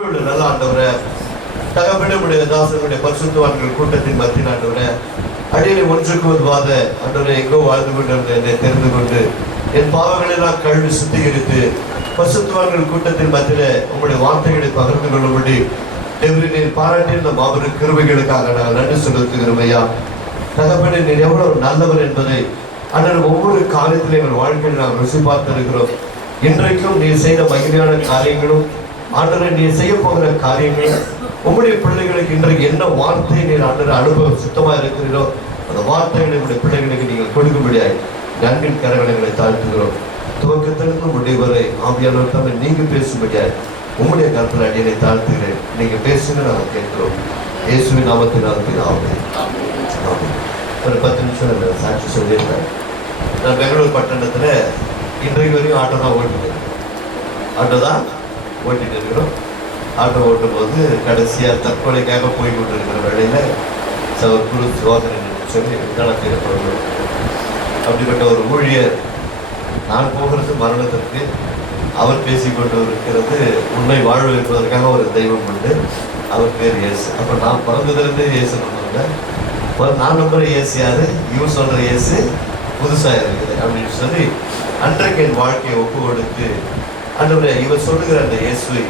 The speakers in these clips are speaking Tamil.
கிருபையுள்ள நல்ல ஆண்டவரே, தகப்பனுடைய தாசனுடைய பரிசுத்தவான்கள் கூட்டத்தின் மத்தியில் ஆண்டவரே, அடியிலே ஒன்றுக்கு ஒன்றாத ஆண்டவரே எங்கோ வாழ்ந்து கொண்டிருந்த என்னை தெரிந்து கொண்டு என் பாவங்களெல்லாம் கழுவி சுத்திகரித்து பரிசுத்தவான்கள் கூட்டத்தின் மத்தியில உங்களுடைய வார்த்தைகளை பகிர்ந்து கொள்ளும்படி தேவரீர் பாராட்டி இந்த மாபெரும் கிருபைகளுக்காக நாங்கள் நன்றி செலுத்துகிறோம் ஐயா. தகப்பனே, நீர் எவ்வளவு நல்லவர் என்பதை ஆண்டவர் ஒவ்வொரு காரியத்திலும் எங்கள் வாழ்க்கையில் நாம் ருசி பார்த்திருக்கிறோம். இன்றைக்கும் நீர் செய்த மகிமையான காரியங்களும் ஆண்டவரை நீர் செய்ய போகிற காரியங்களும் உங்களுடைய பிள்ளைகளுக்கு இன்றைக்கு என்ன வார்த்தையை நீர் ஆண்டவர் அனுபவம் சுத்தமா இருக்கிறீரோ அந்த வார்த்தைகளை உங்களுடைய பிள்ளைகளுக்கு நீங்கள் கொடுக்கும்படியாய் நன்பின் கரங்களை தாழ்த்துகிறோம். துவக்கத்திலிருந்து முடிவரை ஆவியானவர் தமிழ் நீங்க பேசும்படியாய் உங்களுடைய கருத்தில் அடியனை தாழ்த்துகிறேன். நீங்க பேசுங்க, நாங்கள் கேட்கிறோம். இயேசுவின் நாமத்தினால் பிதாவே. ஒரு 10 நிமிஷம் சாட்சி சொல்லியிருந்தேன். நான் பெங்களூர் பட்டணத்துல இன்றைக்கு வரையும் ஆட்டோ தான் ஓட்டிட்டு இருக்கிறோம். ஆட்டோ ஓட்டும் போது கடைசியா தற்கொலைக்காக போய் கொண்டு இருக்கிற வேளையில குரு சோதனை சொல்லி நடத்திடப்படுவோம். அப்படிப்பட்ட ஒரு ஊழியர், நான் போகிறது மரணத்திற்கு, அவர் பேசிக்கொண்டு இருக்கிறது உண்மை வாழ்வு வைப்பதற்காக ஒரு தெய்வம் உண்டு, அவர் பேர் இயேசு. அப்போ நான் பிறந்ததுலேருந்து இயேசு நம்புறேன். நான் நம்புற இயேசு யாரு, இவர் சொல்ற இயேசு புதுசாக இருக்குது அப்படின்னு சொல்லி அன்றைக்கு என் வாழ்க்கையை ஒப்பு கொடுத்து ஆண்டவரே, இவர் சொல்லுகிற அந்த இயேசுவை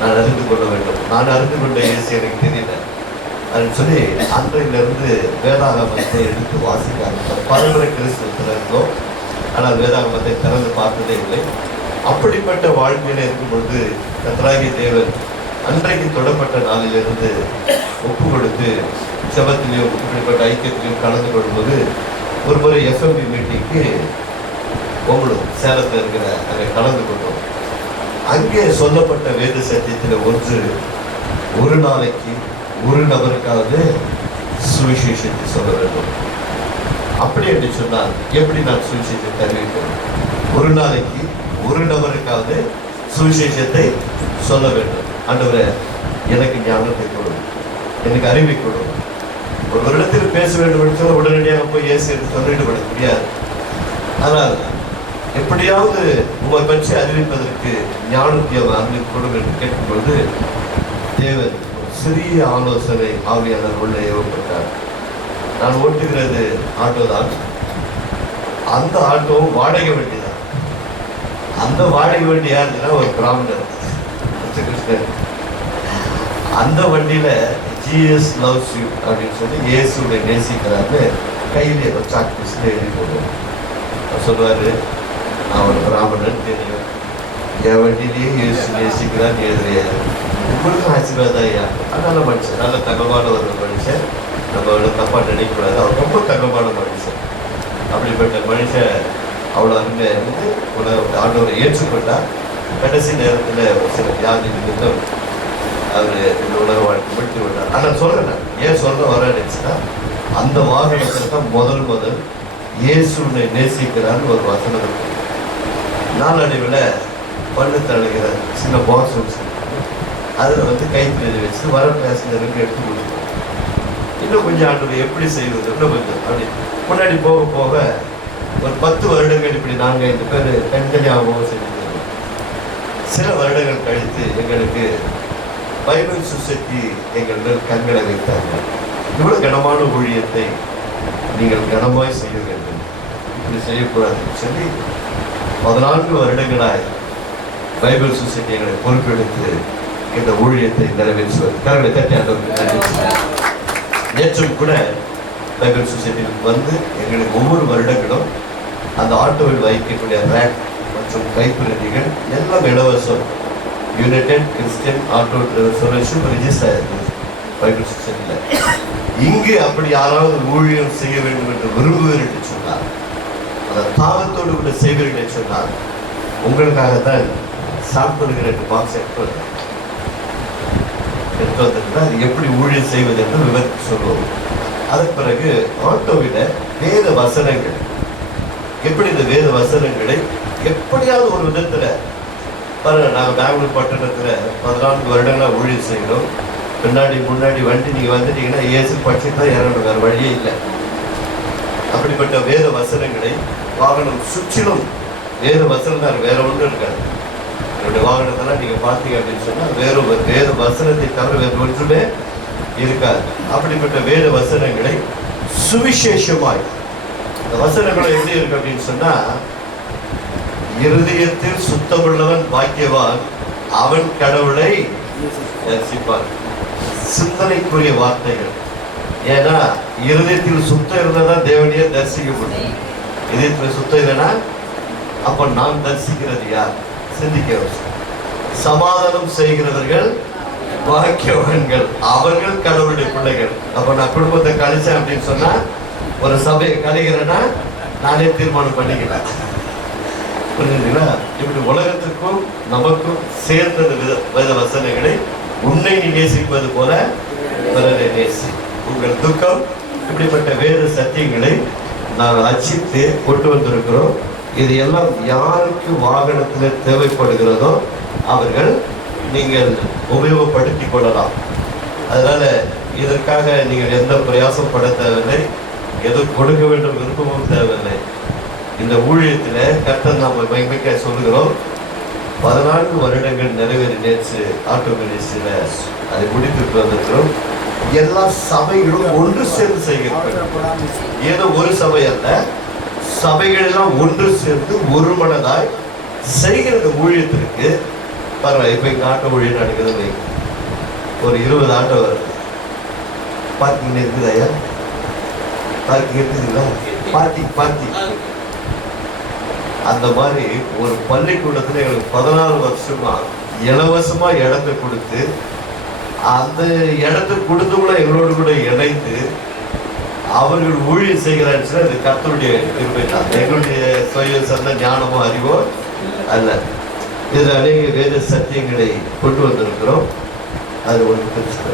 நான் அறிந்து கொள்ள வேண்டும். நான் அறிந்து கொண்ட இயேசு எனக்கு தெரியல அப்படின்னு சொல்லி அன்றையிலிருந்து வேதாகமத்தை எடுத்து வாசிக்க ஆரம்பித்தார். பரம்பரை கிறிஸ்தவத்தில் இருந்தோம், ஆனால் வேதாகமத்தை திறந்து பார்த்ததே இல்லை. அப்படிப்பட்ட வாழ்க்கையில இருக்கும்பொழுது கர்த்தராகிய தேவன் அன்றைக்கு தொடப்பட்ட நாளிலிருந்து ஒப்பு கொடுத்து செபத்திலையும் இப்படிப்பட்ட ஐக்கியத்திலையும் கலந்து கொள்ளும்போது ஒரு முறை எஃப்எம்பி மீட்டிங்க்கு பொங்கலும் சேலத்தில் இருக்கிற அங்கே கலந்து கொண்டோம். அங்கே சொல்லப்பட்ட வேத சத்தியத்தில் ஒன்று, ஒரு நாளைக்கு ஒரு நபருக்காவது சுவிசேஷத்தை சொல்ல வேண்டும். அப்படி என்று சொன்னால் எப்படி நான் சுவிசேஷத்தை அறிவிப்பேன்? ஒரு நாளைக்கு ஒரு நபருக்காவது சுவிசேஷத்தை சொல்ல வேண்டும். ஆண்டவரே, எனக்கு ஞானத்தை கொடு, எனக்கு அறிவை கொடு. ஒரு இடத்தில் பேச வேண்டும் என்று சொல்ல உடனடியாக போய் இயேசு என்று சொல்லிட்டு விட முடியாது. ஆனால் எப்படியாவது உங்களை பற்றி அறிவிப்பதற்கு ஞானத்தையும் அறிவை கொடு என்று கேட்கும்பொழுது தேவன் சிறிய ஆலோசனை ஆவியாளர் உள்ள ஏவப்பட்டார். நான் ஓட்டுகிறது ஆட்டோ தான். அந்த ஆட்டோவும் வாடகை வண்டி தான். அந்த வாடகை வண்டி யாருன்னா ஒரு பிராமணர் கிருஷ்ணன். அந்த வண்டியில ஜீசஸ் லவ்ஸ் யூ அப்படின்னு சொல்லி இயேசுவை நேசிக்கிறாரு கையிலே ஒரு சாக் பீஸ்ல எழுதி போடுவோம். சொல்லுவாரு, நான் ஒரு பிராமணன் தெரியும், என் வண்டியிலேயே இயேசு நேசிக்கிறான்னு எழுதுறியாரு, உங்களுக்கும் ஆசீர்வாதம் ஐயா. நல்ல மனுஷன், நல்ல தகவலான ஒரு மனுஷன், நம்ம தப்பாக நினைக்கக்கூடாது. அவர் ரொம்ப தகவலான மனுஷன். அப்படிப்பட்ட மனுஷன் அவ்வளோ அருமையாக இருந்து ஆண்டவரை ஏற்றுக்கொண்டா. கடைசி நேரத்தில் ஒரு சில வியாதி நிமித்தம் அவர் இந்த உலக வாழ்க்கை விட்டு விட்டார். ஆனால் சொல்கிறேன், ஏன் சொல்ல வரேன்னுச்சுன்னா, அந்த வாகனத்தில் தான் முதல் இயேசுனை நேசிக்கிறான்னு ஒரு வசனம் இருக்கு. நாளடைவில் பல்லு தழுகிற சின்ன பாக்ஸ் அதில் கைத்தறி வச்சு வர பேசஞ்சருக்கு எடுத்து கொடுக்கும். இன்னும் கொஞ்சம் ஆண்டவர் எப்படி செய்வது, இன்னும் கொஞ்சம் அப்படி முன்னாடி போக போக ஒரு 10 வருடங்கள் இப்படி நாங்கள் 5 பேர் தனித்தனியாகவும் செஞ்சுருக்கோம். சில வருடங்கள் கழித்து எங்களுக்கு பைபிள் சொசைட்டி எங்கள் கண்களை வைத்தாங்க. இவ்வளோ கனமான ஊழியத்தை நீங்கள் கனமாய் செய்ய வேண்டும், இப்படி செய்யக்கூடாதுன்னு சொல்லி 14 வருடங்களாய் பைபிள் சொசைட்டி எங்களை பொறுப்பெடுத்து இந்த ஊழியத்தை நிறைவேற்றுவது. கரங்களை தட்டி ஆண்டவருக்கு. நேற்றும் கூட பைபிள் சொசைட்டிக்கு எங்களுக்கு ஒவ்வொரு வருடங்களும் அந்த ஆட்டோவில் வைக்கக்கூடிய ரேக் மற்றும் கைப்பிரதிகள் எல்லாம் இலவசம். United Christian auto drivers register ஆயிருக்குது பைபிள் சொசைட்டியில். இங்கு அப்படி யாராவது ஊழியம் செய்ய வேண்டும் என்று விரும்புவேன் என்று சொன்னார், அந்த தாகத்தோடு கூட செய்வேன் என்று சொன்னார், உங்களுக்காகத்தான் சாப்பிடுகிற 2 பாக்ஸ் எடுத்து வந்திருந்தால் அது எப்படி ஊழியம் செய்வது என்று விவரித்து சொல்லுவோம். அதன் பிறகு ஆட்டோவில வேத வசனங்கள், எப்படி இந்த வேத வசனங்களை எப்படியாவது ஒரு விதத்துல பாருங்க. நாங்கள் பெங்களூர் பட்டணத்துல 14 வருடங்களாக ஊழியம் செய்கிறோம். முன்னாடி வண்டி நீங்க வந்துட்டீங்கன்னா இயேசு பட்சி தான் இறங்கணும், வேற வழியே இல்லை. அப்படிப்பட்ட வேத வசனங்களை வாகனம் சுற்றிலும் வேத வசனம் தான், வேற ஒன்றும் இருக்காது. என்னுடைய வாகனத்தெல்லாம் நீங்க பார்த்தீங்க அப்படின்னு சொன்னா வேறு வசனத்தை தவிர வேறு ஒன்றுமே இருக்காது. அப்படிப்பட்ட வேறு வசனங்களை சுவிசேஷமாய், இந்த வசனங்கள் எப்படி இருக்கு அப்படின்னு சொன்னா, இருதயத்தில் சுத்தமுள்ளவன் பாக்கியவான், அவன் கடவுளை தரிசிப்பான். சிந்தனைக்குரிய வார்த்தைகள். ஏன்னா இருதயத்தில் சுத்தம் இருந்தாதான் தேவனையே தரிசிக்க முடியும். இதயத்தில் சுத்தம் இல்லைன்னா அப்ப நான் தரிசிக்கிறது யார்? சிந்திக்க. சமாதானம் செய்கிறவர்கள் பாக்கியவான்கள், அவர்கள் கடவுளுடைய பிள்ளைகள். அப்ப நான் குடும்பத்தை கழிச்சேன் அப்படின்னு சொன்னா, ஒரு சபையை கழிக்கிறேன்னா நானே தீர்மானம் பண்ணிக்கிறேன். புரிஞ்சுங்களா? இப்படி உலகத்திற்கும் நமக்கும் சேர்ந்த வேத வசனங்களை, உன்னை நீ நேசிப்பது போல பிறரை நேசி. உங்கள் துக்கம், இப்படிப்பட்ட வேறு சத்தியங்களை நாங்கள் அச்சிட்டு கொண்டு வந்திருக்கிறோம். இது எல்லாம் யாருக்கு வாகனத்தில் தேவைப்படுகிறதோ அவர்கள் நீங்கள் உபயோகப்படுத்திக் கொள்ளலாம். அதனால இதற்காக நீங்கள் எந்த பிரயாசம் பட தேவையில்லை, எதுவும் கொடுக்க வேண்டும் விருப்பமும் தேவையில்லை. இந்த ஊழியத்தில் கர்த்தர் நாம் மகிமைக்க சொல்லுகிறோம். 14 வருடங்கள் நிறைவேறி நேற்று ஆட்டோமேட்டிக்ஸில் அதை முடித்துட்டு வந்திருக்கிறோம். எல்லா சபைகளும் ஒன்று சேர்ந்து செய்கிறார்கள். ஏதோ ஒரு சபை அல்ல, சபைகள் எல்லாம் ஒன்று சேர்ந்து ஒரு மனதாய் செய்கிறது ஊழியத்திற்கு. பரவாயில்ல, இப்ப இங்க ஆட்டோ ஊழியம் நடக்குது. ஒரு 20 ஆட்டோ வருது. பார்க்கிங் இருக்குது ஐயா? பார்க்கிங் இருக்குதுங்களா? பார்க்கிங் அந்த மாதிரி ஒரு பள்ளிக்கூடத்துல எங்களுக்கு 14 வருஷமா இலவசமா இடத்தை கொடுத்து, அந்த இடத்தை கொடுத்து கூட எங்களோடு கூட இணைந்து அவர்கள் ஊழியம் செய்கிறான்னு அது கர்த்தருடைய கிருபை தான். எங்களுடைய சுய சொந்த ஞானமோ அறிவோ அல்ல. இதில் அநேக வேத சத்தியங்களை கொண்டு வந்திருக்கிறோம். அது ஒன்று தெரிஞ்சுக்க.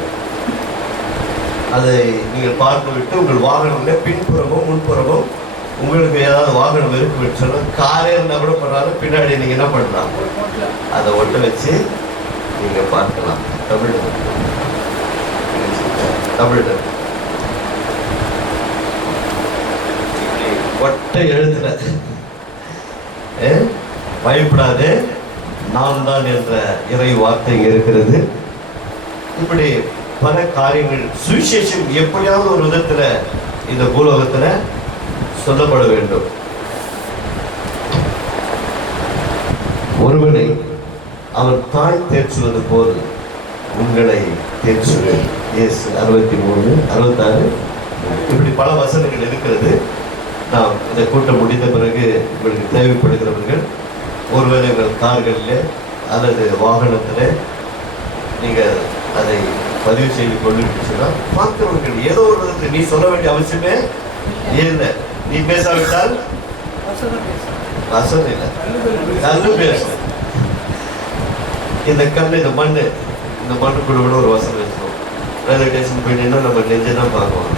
அதை நீங்கள் பார்த்து விட்டு உங்கள் வாகனங்களில் பின்புறமும் முன்புறமும் உங்களுக்கு ஏதாவது வாகனம் இருக்குன்னு சொன்னால், காரே இருந்தால் கூட பண்ணாலும் பின்னாடி நீங்கள் என்ன பண்ணலாம், அதை ஒட்ட வச்சு நீங்கள் பார்க்கலாம். தமிழ் ஒட்ட எழுத்துல பயப்படாதே நான் தான் என்ற இறை வார்த்தை இருக்கிறது. இப்படி பல காரியங்கள் சுவிசேஷம் எப்படியாவது ஒரு விதத்துல இந்த பூலோகத்துல சொல்லப்பட வேண்டும். ஒருவனை அவன் தாய் தேர்ச்சுவது போல் உங்களை தேர்ச்சுவேன். 63, 66 இப்படி பல வசனங்கள் இருக்கிறது. நாம் இந்த கூட்டம் முடிந்த பிறகு உங்களுக்கு தேவைப்படுகிறவர்கள் ஒருவேளை உங்கள் கார்களில் அல்லது வாகனத்தில் நீங்கள் அதை பதிவு செய்து கொண்டிருக்கீங்கன்னா, பார்க்கிறவர்கள் ஏதோ ஒரு விதத்தில் நீ சொல்ல வேண்டிய அவசியமே இல்லை. நீ பேசாவிட்டால் வசனம் இல்லை, கல்லு பேச. இந்த கல், இந்த மண்ணுக்குள்ள கூட ஒரு வசனம் வச்சுக்கோம். ரயில்வே ஸ்டேஷன் போயிட்டீங்கன்னா நம்ம நெஞ்சை தான் பார்க்குவோம்.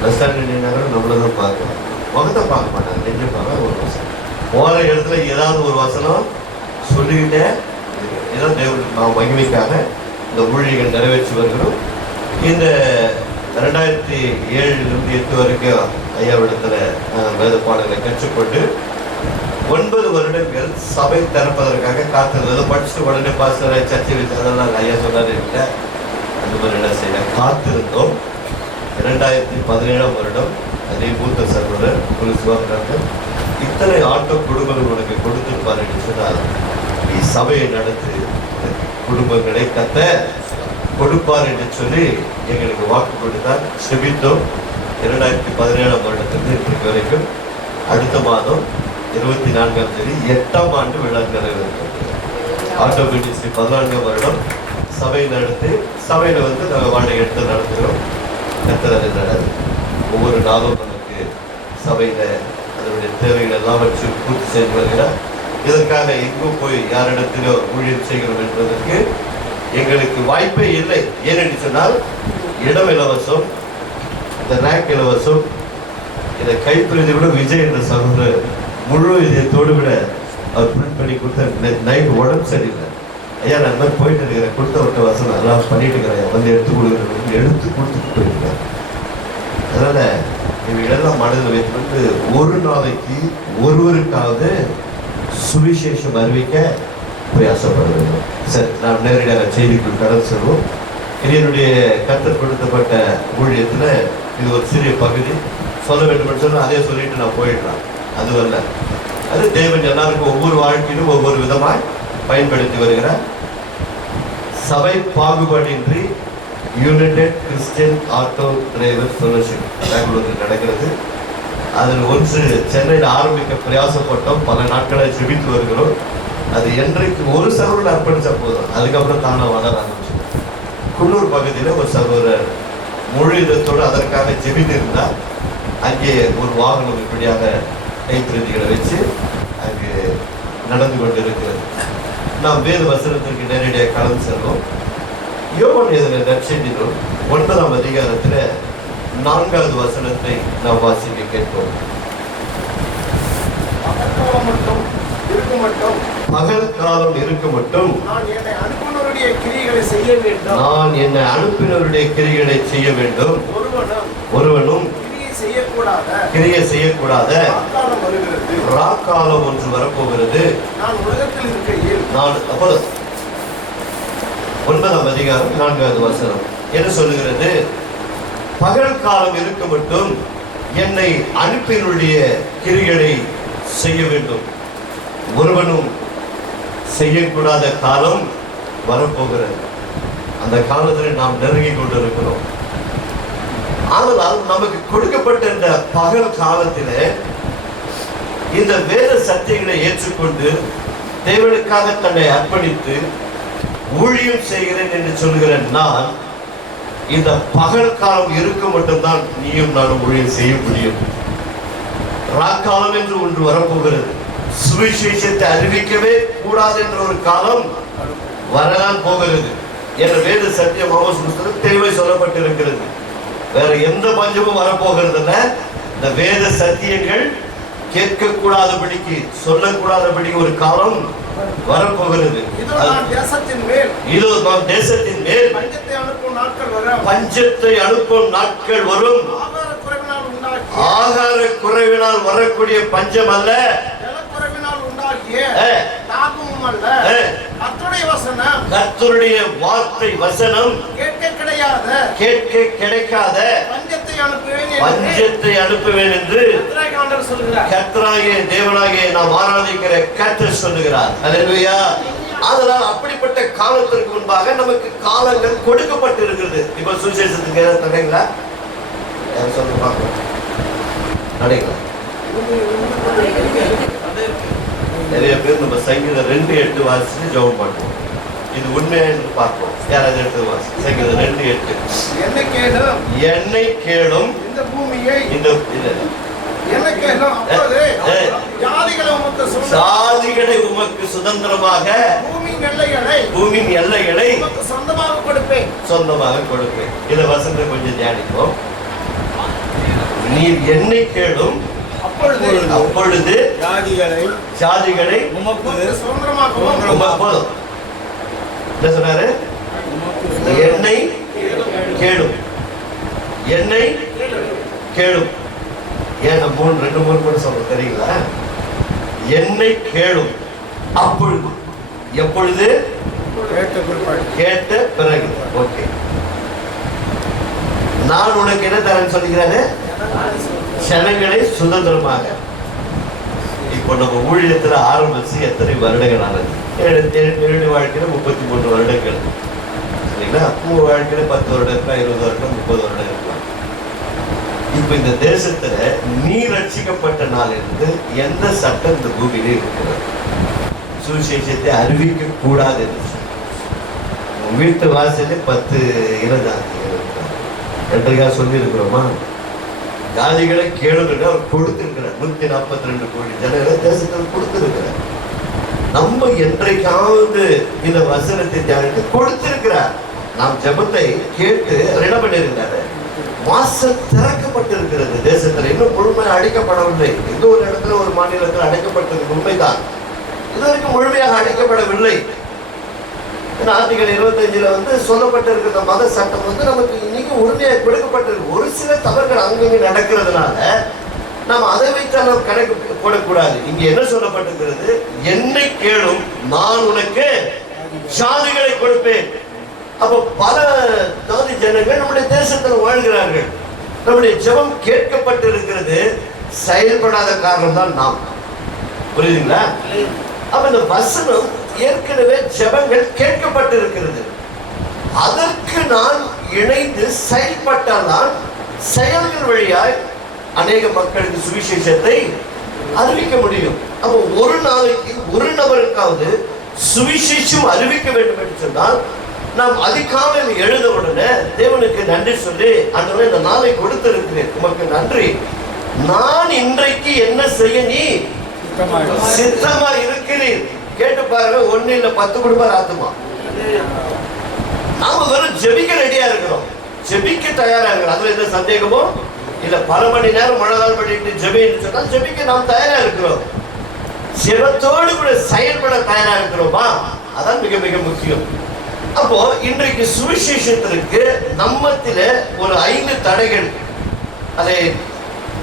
பஸ் ஸ்டாண்ட் நின்னாலும் நம்மள தான் பார்க்குவோம். முகத்தை பார்க்க மாட்டாங்க, நெஞ்சை பார்க்க ஒரு வசனம். போகிற இடத்துல ஏதாவது ஒரு வசனம் சொல்லிக்கிட்டே ஏதாவது தேவன் மகிமைக்காக இந்த ஊழியர்கள் நிறைவேற்றி வருகிறோம். இந்த 2007 8 வரைக்கும் ஐயாவிடத்துல வேத பாடங்களை கற்றுக்கொண்டு 9 வருடங்கள் சபை திறப்பதற்காக காத்திருந்தது. படிச்சுட்டு உடனே பாஸ்டரை சர்ச்சை வச்சு அதெல்லாம் ஐயா சொன்னார் இல்லை. அந்த மாதிரி என்ன செய்ய காத்திருந்தோம். 2017 வருடம் அதே மூத்த சகோதரர் சிவாக்காரர் இத்தனை ஆட்டோ குடும்பங்கள் உனக்கு கொடுத்துருப்பார் என்று சொன்னால், நீ சபையை நடத்து, குடும்பங்களை கத்த கொடுப்பார் என்று சொல்லி எங்களுக்கு வாக்கு கொடுத்தார். செபித்தோம். 2017 வருடத்திலிருந்து இன்றைக்கு வரைக்கும் அடுத்த மாதம் 24ஆம் தேதி 8ஆம் ஆண்டு விழா நிறைவேறுகிறது. ஆட்டோ மினிஸ்ட்ரி 14ஆம் வருடம் சபை நடத்தி, சபையில் நாங்கள் வாடகை எடுத்து நடத்துகிறோம். கத்தர் ஒவ்வொரு நாளும் நமக்கு சபையில் அதனுடைய தேவைகள் எல்லாவற்றையும் பூர்த்தி செய்து வருகிறார். இதற்காக எங்கும் போய் யாரிடத்திலோ ஊழியம் செய்கிறோம் என்பதற்கு எங்களுக்கு வாய்ப்பே இல்லை. ஏனென்று சொன்னால் இடம் இலவசம், இந்த ரேக் இலவசம். இதை கைப்பிரிந்து விட விஜய் என்ற சகோதரர் முழு இதயத்தோடு விட அவர் பிரிண்ட் பண்ணி கொடுத்த நைட் உடம்பு சரியில்லை. ஐயா நான் இந்த மாதிரி போயிட்டு இருக்கிறேன், கொடுத்த விட்ட வசனம் எல்லாம் பண்ணிட்டு இருக்கிறேன், வந்து எடுத்து கொடுக்குறேன், எடுத்து கொடுத்துட்டு போயிருக்கேன். அதனால இவைகளெல்லாம் மனதில் வைத்துக்கொண்டு ஒரு நாளைக்கு ஒருவருக்காவது சுவிசேஷம் அறிவிக்க பிரயாசப்பட வேண்டும். சரி, நாம் நேரடியாக செய்திக்குள் கடந்து செல்வோம். என்னுடைய கர்த்தர் கொடுக்கப்பட்ட ஊழியத்தில் இது ஒரு சிறிய பகுதி. சொல்ல வேண்டும் சொன்னால் அதே சொல்லிட்டு நான் போயிடலாம். அதுவல்ல, அது தேவன் எல்லாருக்கும் ஒவ்வொரு வாழ்க்கையிலும் ஒவ்வொரு விதமாய் பயன்படுத்தி வருகிறார். சபை பாகுபாடின்றி United Christian auto driver fellowship பெங்களூரில் நடக்கிறது. அதில் ஒன்று சென்னையில் ஆரம்பிக்க பிரயாசப்பட்டோம். பல நாட்களை ஜெபித்து வருகிறோம். அது என்றைக்கு ஒரு சகோதரர் அர்ப்பணிச்சா போதும், அதுக்கப்புறம் தானே வளர ஆரம்பிச்சு. குன்னூர் பகுதியில் ஒரு சகோதரர் முழு இதத்தோடு அதற்காக ஜெபித்து இருந்தால் அங்கே ஒரு வாகனம் இப்படியாக கைப்பிரதிகளை வச்சு அங்கே நடந்து கொண்டு இருக்கிறது. நாம் வேறு வசனத்திற்கு நேரடியாக கலந்து செல்வோம். யோவான் எழுதின நற்செய்தியிலும் 9ஆம் அதிகாரத்தில் 4வது வசனத்தை நாம் வாசிக்க கேட்போம். பகல் காலம் இருக்க மட்டும் நான் என்னை அனுப்பினவருடைய கிரிகளை செய்ய வேண்டும். ஒருவனும் கிரியை செய்யக்கூடாத ராக்காலம் ஒன்று வரப்போகிறது. நான் 9ஆம் அதிகாரம் 4வது வசனம் என்ன சொல்லுகிறது? பகல் காலம் இருக்க மட்டும் என்னை அனுப்பினுடைய கிரிகளை செய்ய வேண்டும். ஒருவனும் செய்யக்கூடாத காலம் வரப்போகிறது. அந்த காலத்தில் நாம் நெருங்கி கொண்டிருக்கிறோம். ஆனால் நமக்கு கொடுக்கப்பட்ட இந்த பகல் காலத்தில் இந்த வேத சத்தியங்களை ஏற்றுக்கொண்டு தேவனுக்காக தன்னை அர்ப்பணித்து ஊழியம் செய்கிறேன் என்று சொல்கிற நான், இந்த பகல் காலம் இருக்க மட்டும்தான் நீயும் நானும் ஊழியம் செய்ய முடியும். ராக்காலம் என்று ஒன்று வரப்போகிறது. சுவிசேஷத்தை அறிவிக்கவே கூடாது என்ற ஒரு காலம் வரதான் போகிறது என்ற வேத சத்தியம் தெளிவாய் சொல்லப்பட்டிருக்கிறது. வேற எந்த பஞ்சமும் வரப்போகிறது. இந்த வேத சத்தியங்கள் கேட்கக்கூடாதபடிக்கு, சொல்லக்கூடாதபடி ஒரு காலம் வரப்போகிறது. இதோ நாம் தேசத்தின் மேல் பஞ்சத்தை அனுப்பும் நாட்கள் வரும். ஆகார குறைவினால் வரக்கூடிய பஞ்சம் அல்ல, கர்த்தருடைய வார்த்தை வசனம் கேட்க கிடைக்காத பஞ்சத்தை அனுப்புவேன் என்று கர்த்தராகிய தேவனாகிய நாம் ஆராதிக்கிற கர்த்தர் சொல்லுகிறார். அல்லேலூயா. அதனால் அப்படிப்பட்ட காலத்திற்கு முன்பாக நமக்கு காலங்கள் கொடுக்கப்பட்டு இருக்கிறது. இப்ப சுவிசேஷத்துக்கு ஏதாவது தடைங்களா? சொல்ல பார்க்கலாம். தடைங்களா? நிறைய பேர் நம்ம சங்கீதம் 2:8 வாசிச்சு ஜெபம் பண்ணுவோம். இது உண்மைன்னு பார்ப்போம். யாராவது எடுத்து வாசி. சங்கீதம் 2:8. என்னை கேளும் இந்த பூமியை ஜாதிகளை உமக்கு சுதந்திரமாக பூமியின் எல்லைகளை சொந்தமாக கொடுப்பேன். இதை வசந்த கொஞ்சம் தியானிப்போம். நீர் என்னை கேளும் அப்பொழுது ஜாதிகளை என்ன சொன்னாரு? என்னை கேளும், என்னை கேளும். ஏன் 2-3 கூட சொல்ல தெரியுங்களா? என்னை கேளும் அப்பொழுது, எப்பொழுது? கேட்ட பிறகு. ஓகே, நான் உனக்கு என்ன தரேன்னு சொல்லிக்கிறாரு? ஜனங்களை சுதந்திரமாக. இப்போ நம்ம ஊழியத்தில் ஆரம்பிச்சு எத்தனை வருடங்கள் ஆனது? என்னுடைய வாழ்க்கையில 33 வருடங்கள். சரிங்களா? உங்க வாழ்க்கையில 10 வருடம் இருக்கலாம், 20 வருடம், 30 வருடம் இருக்கலாம். இப்ப இந்த தேசத்துல நீ ரட்சிக்கப்பட்ட நாள் இருந்து எந்த சட்டம் இந்த பூமியிலே இருக்கிறது? சுவிசேஷத்தை அறிவிக்க கூடாது. வீட்டு வாசலே 10 இனஜாதி என்றைக்காக சொல்லி இருக்கிறோமா? ஜாதிகளை கேளுங்க அவர் கொடுத்திருக்கிறார். 142 கோடி ஜனங்களை தேசத்தில் கொடுத்திருக்கிறார். நம்ம என்றைக்காவது இந்த வசனத்தை தியானித்து கொடுத்திருக்கிறார். நாம் ஜெபத்தை கேட்டு என்ன பண்ணியிருக்கிறாரு? வாசல் திறக்கப்பட்டிருக்கிறது. தேசத்தில் இன்னும் முழுமையாக அடைக்கப்படவில்லை. எந்த ஒரு இடத்துல ஒரு மாநிலத்தில் அடைக்கப்பட்டது உண்மைதான். இதுவரைக்கும் முழுமையாக அடைக்கப்படவில்லை. ஆர்டிகல் 25 சொல்லப்பட்டிருக்கிற மத சட்டம் நமக்கு இன்னைக்கு உறுதியாக கொடுக்கப்பட்டிருக்கு. ஒரு சில தவறுகள் அங்கங்கே நடக்கிறதுனால நாம் அதை வைத்து நாம் கணக்கு போடக்கூடாது. இங்க என்ன சொல்லப்பட்டிருக்கிறது? என்னை கேளும், நான் உனக்கு ஜாதிகளை கொடுப்பேன். அப்போ பல ஜாதி ஜனங்கள் நம்முடைய தேசத்தில் வாழ்கிறார்கள். நம்முடைய ஜெபம் கேட்கப்பட்டிருக்கிறது, செயல்படாத காரணம் தான் நாம். புரியுதுங்களா? அப்ப இந்த வசனம் ஏற்கனவே ஜெபங்கள் கேட்கப்பட்டிருக்கிறது. அதற்கு நான் இணைந்து செயல்பட்டால்தான் செயல்கள் வழியாய் அநேக மக்களுக்கு சுவிசேஷத்தை அறிவிக்க முடியும். அப்போ ஒரு நாளைக்கு ஒரு நபருக்காவது சுவிசேஷம் அறிவிக்க வேண்டும் என்று சொன்னால் நாம் அதிகாலையில் எழுத உடனே தேவனுக்கு நன்றி சொல்லி, ஆண்டவரே இந்த நாளை கொடுத்திருக்கிறேன், உமக்கு நன்றி, நான் இன்றைக்கு என்ன செய்ய நீ சித்தமா இருக்கிறேன். கேட்டு பாருங்க, 1 இல்ல 10 குடும்பம் ஆத்துமா. நாம வெறும் ஜெபிக்க ரெடியா இருக்கிறோம், ஜெபிக்க தயாரா இருக்கிறோம், அதுல எந்த சந்தேகமும் இல்ல. பல மணி நேரம் மனதால் பண்ணிட்டு ஜெபின்னு சொன்னா ஜெபிக்க நாம் தயாரா இருக்கிறோம். ஜெபத்தோடு கூட செயல்பட தயாரா இருக்கிறோமா? அதான் மிக மிக முக்கியம். அப்போ இன்றைக்கு சுவிசேஷத்திற்கு நம்மத்தில ஒரு 5 தடைகள், அதை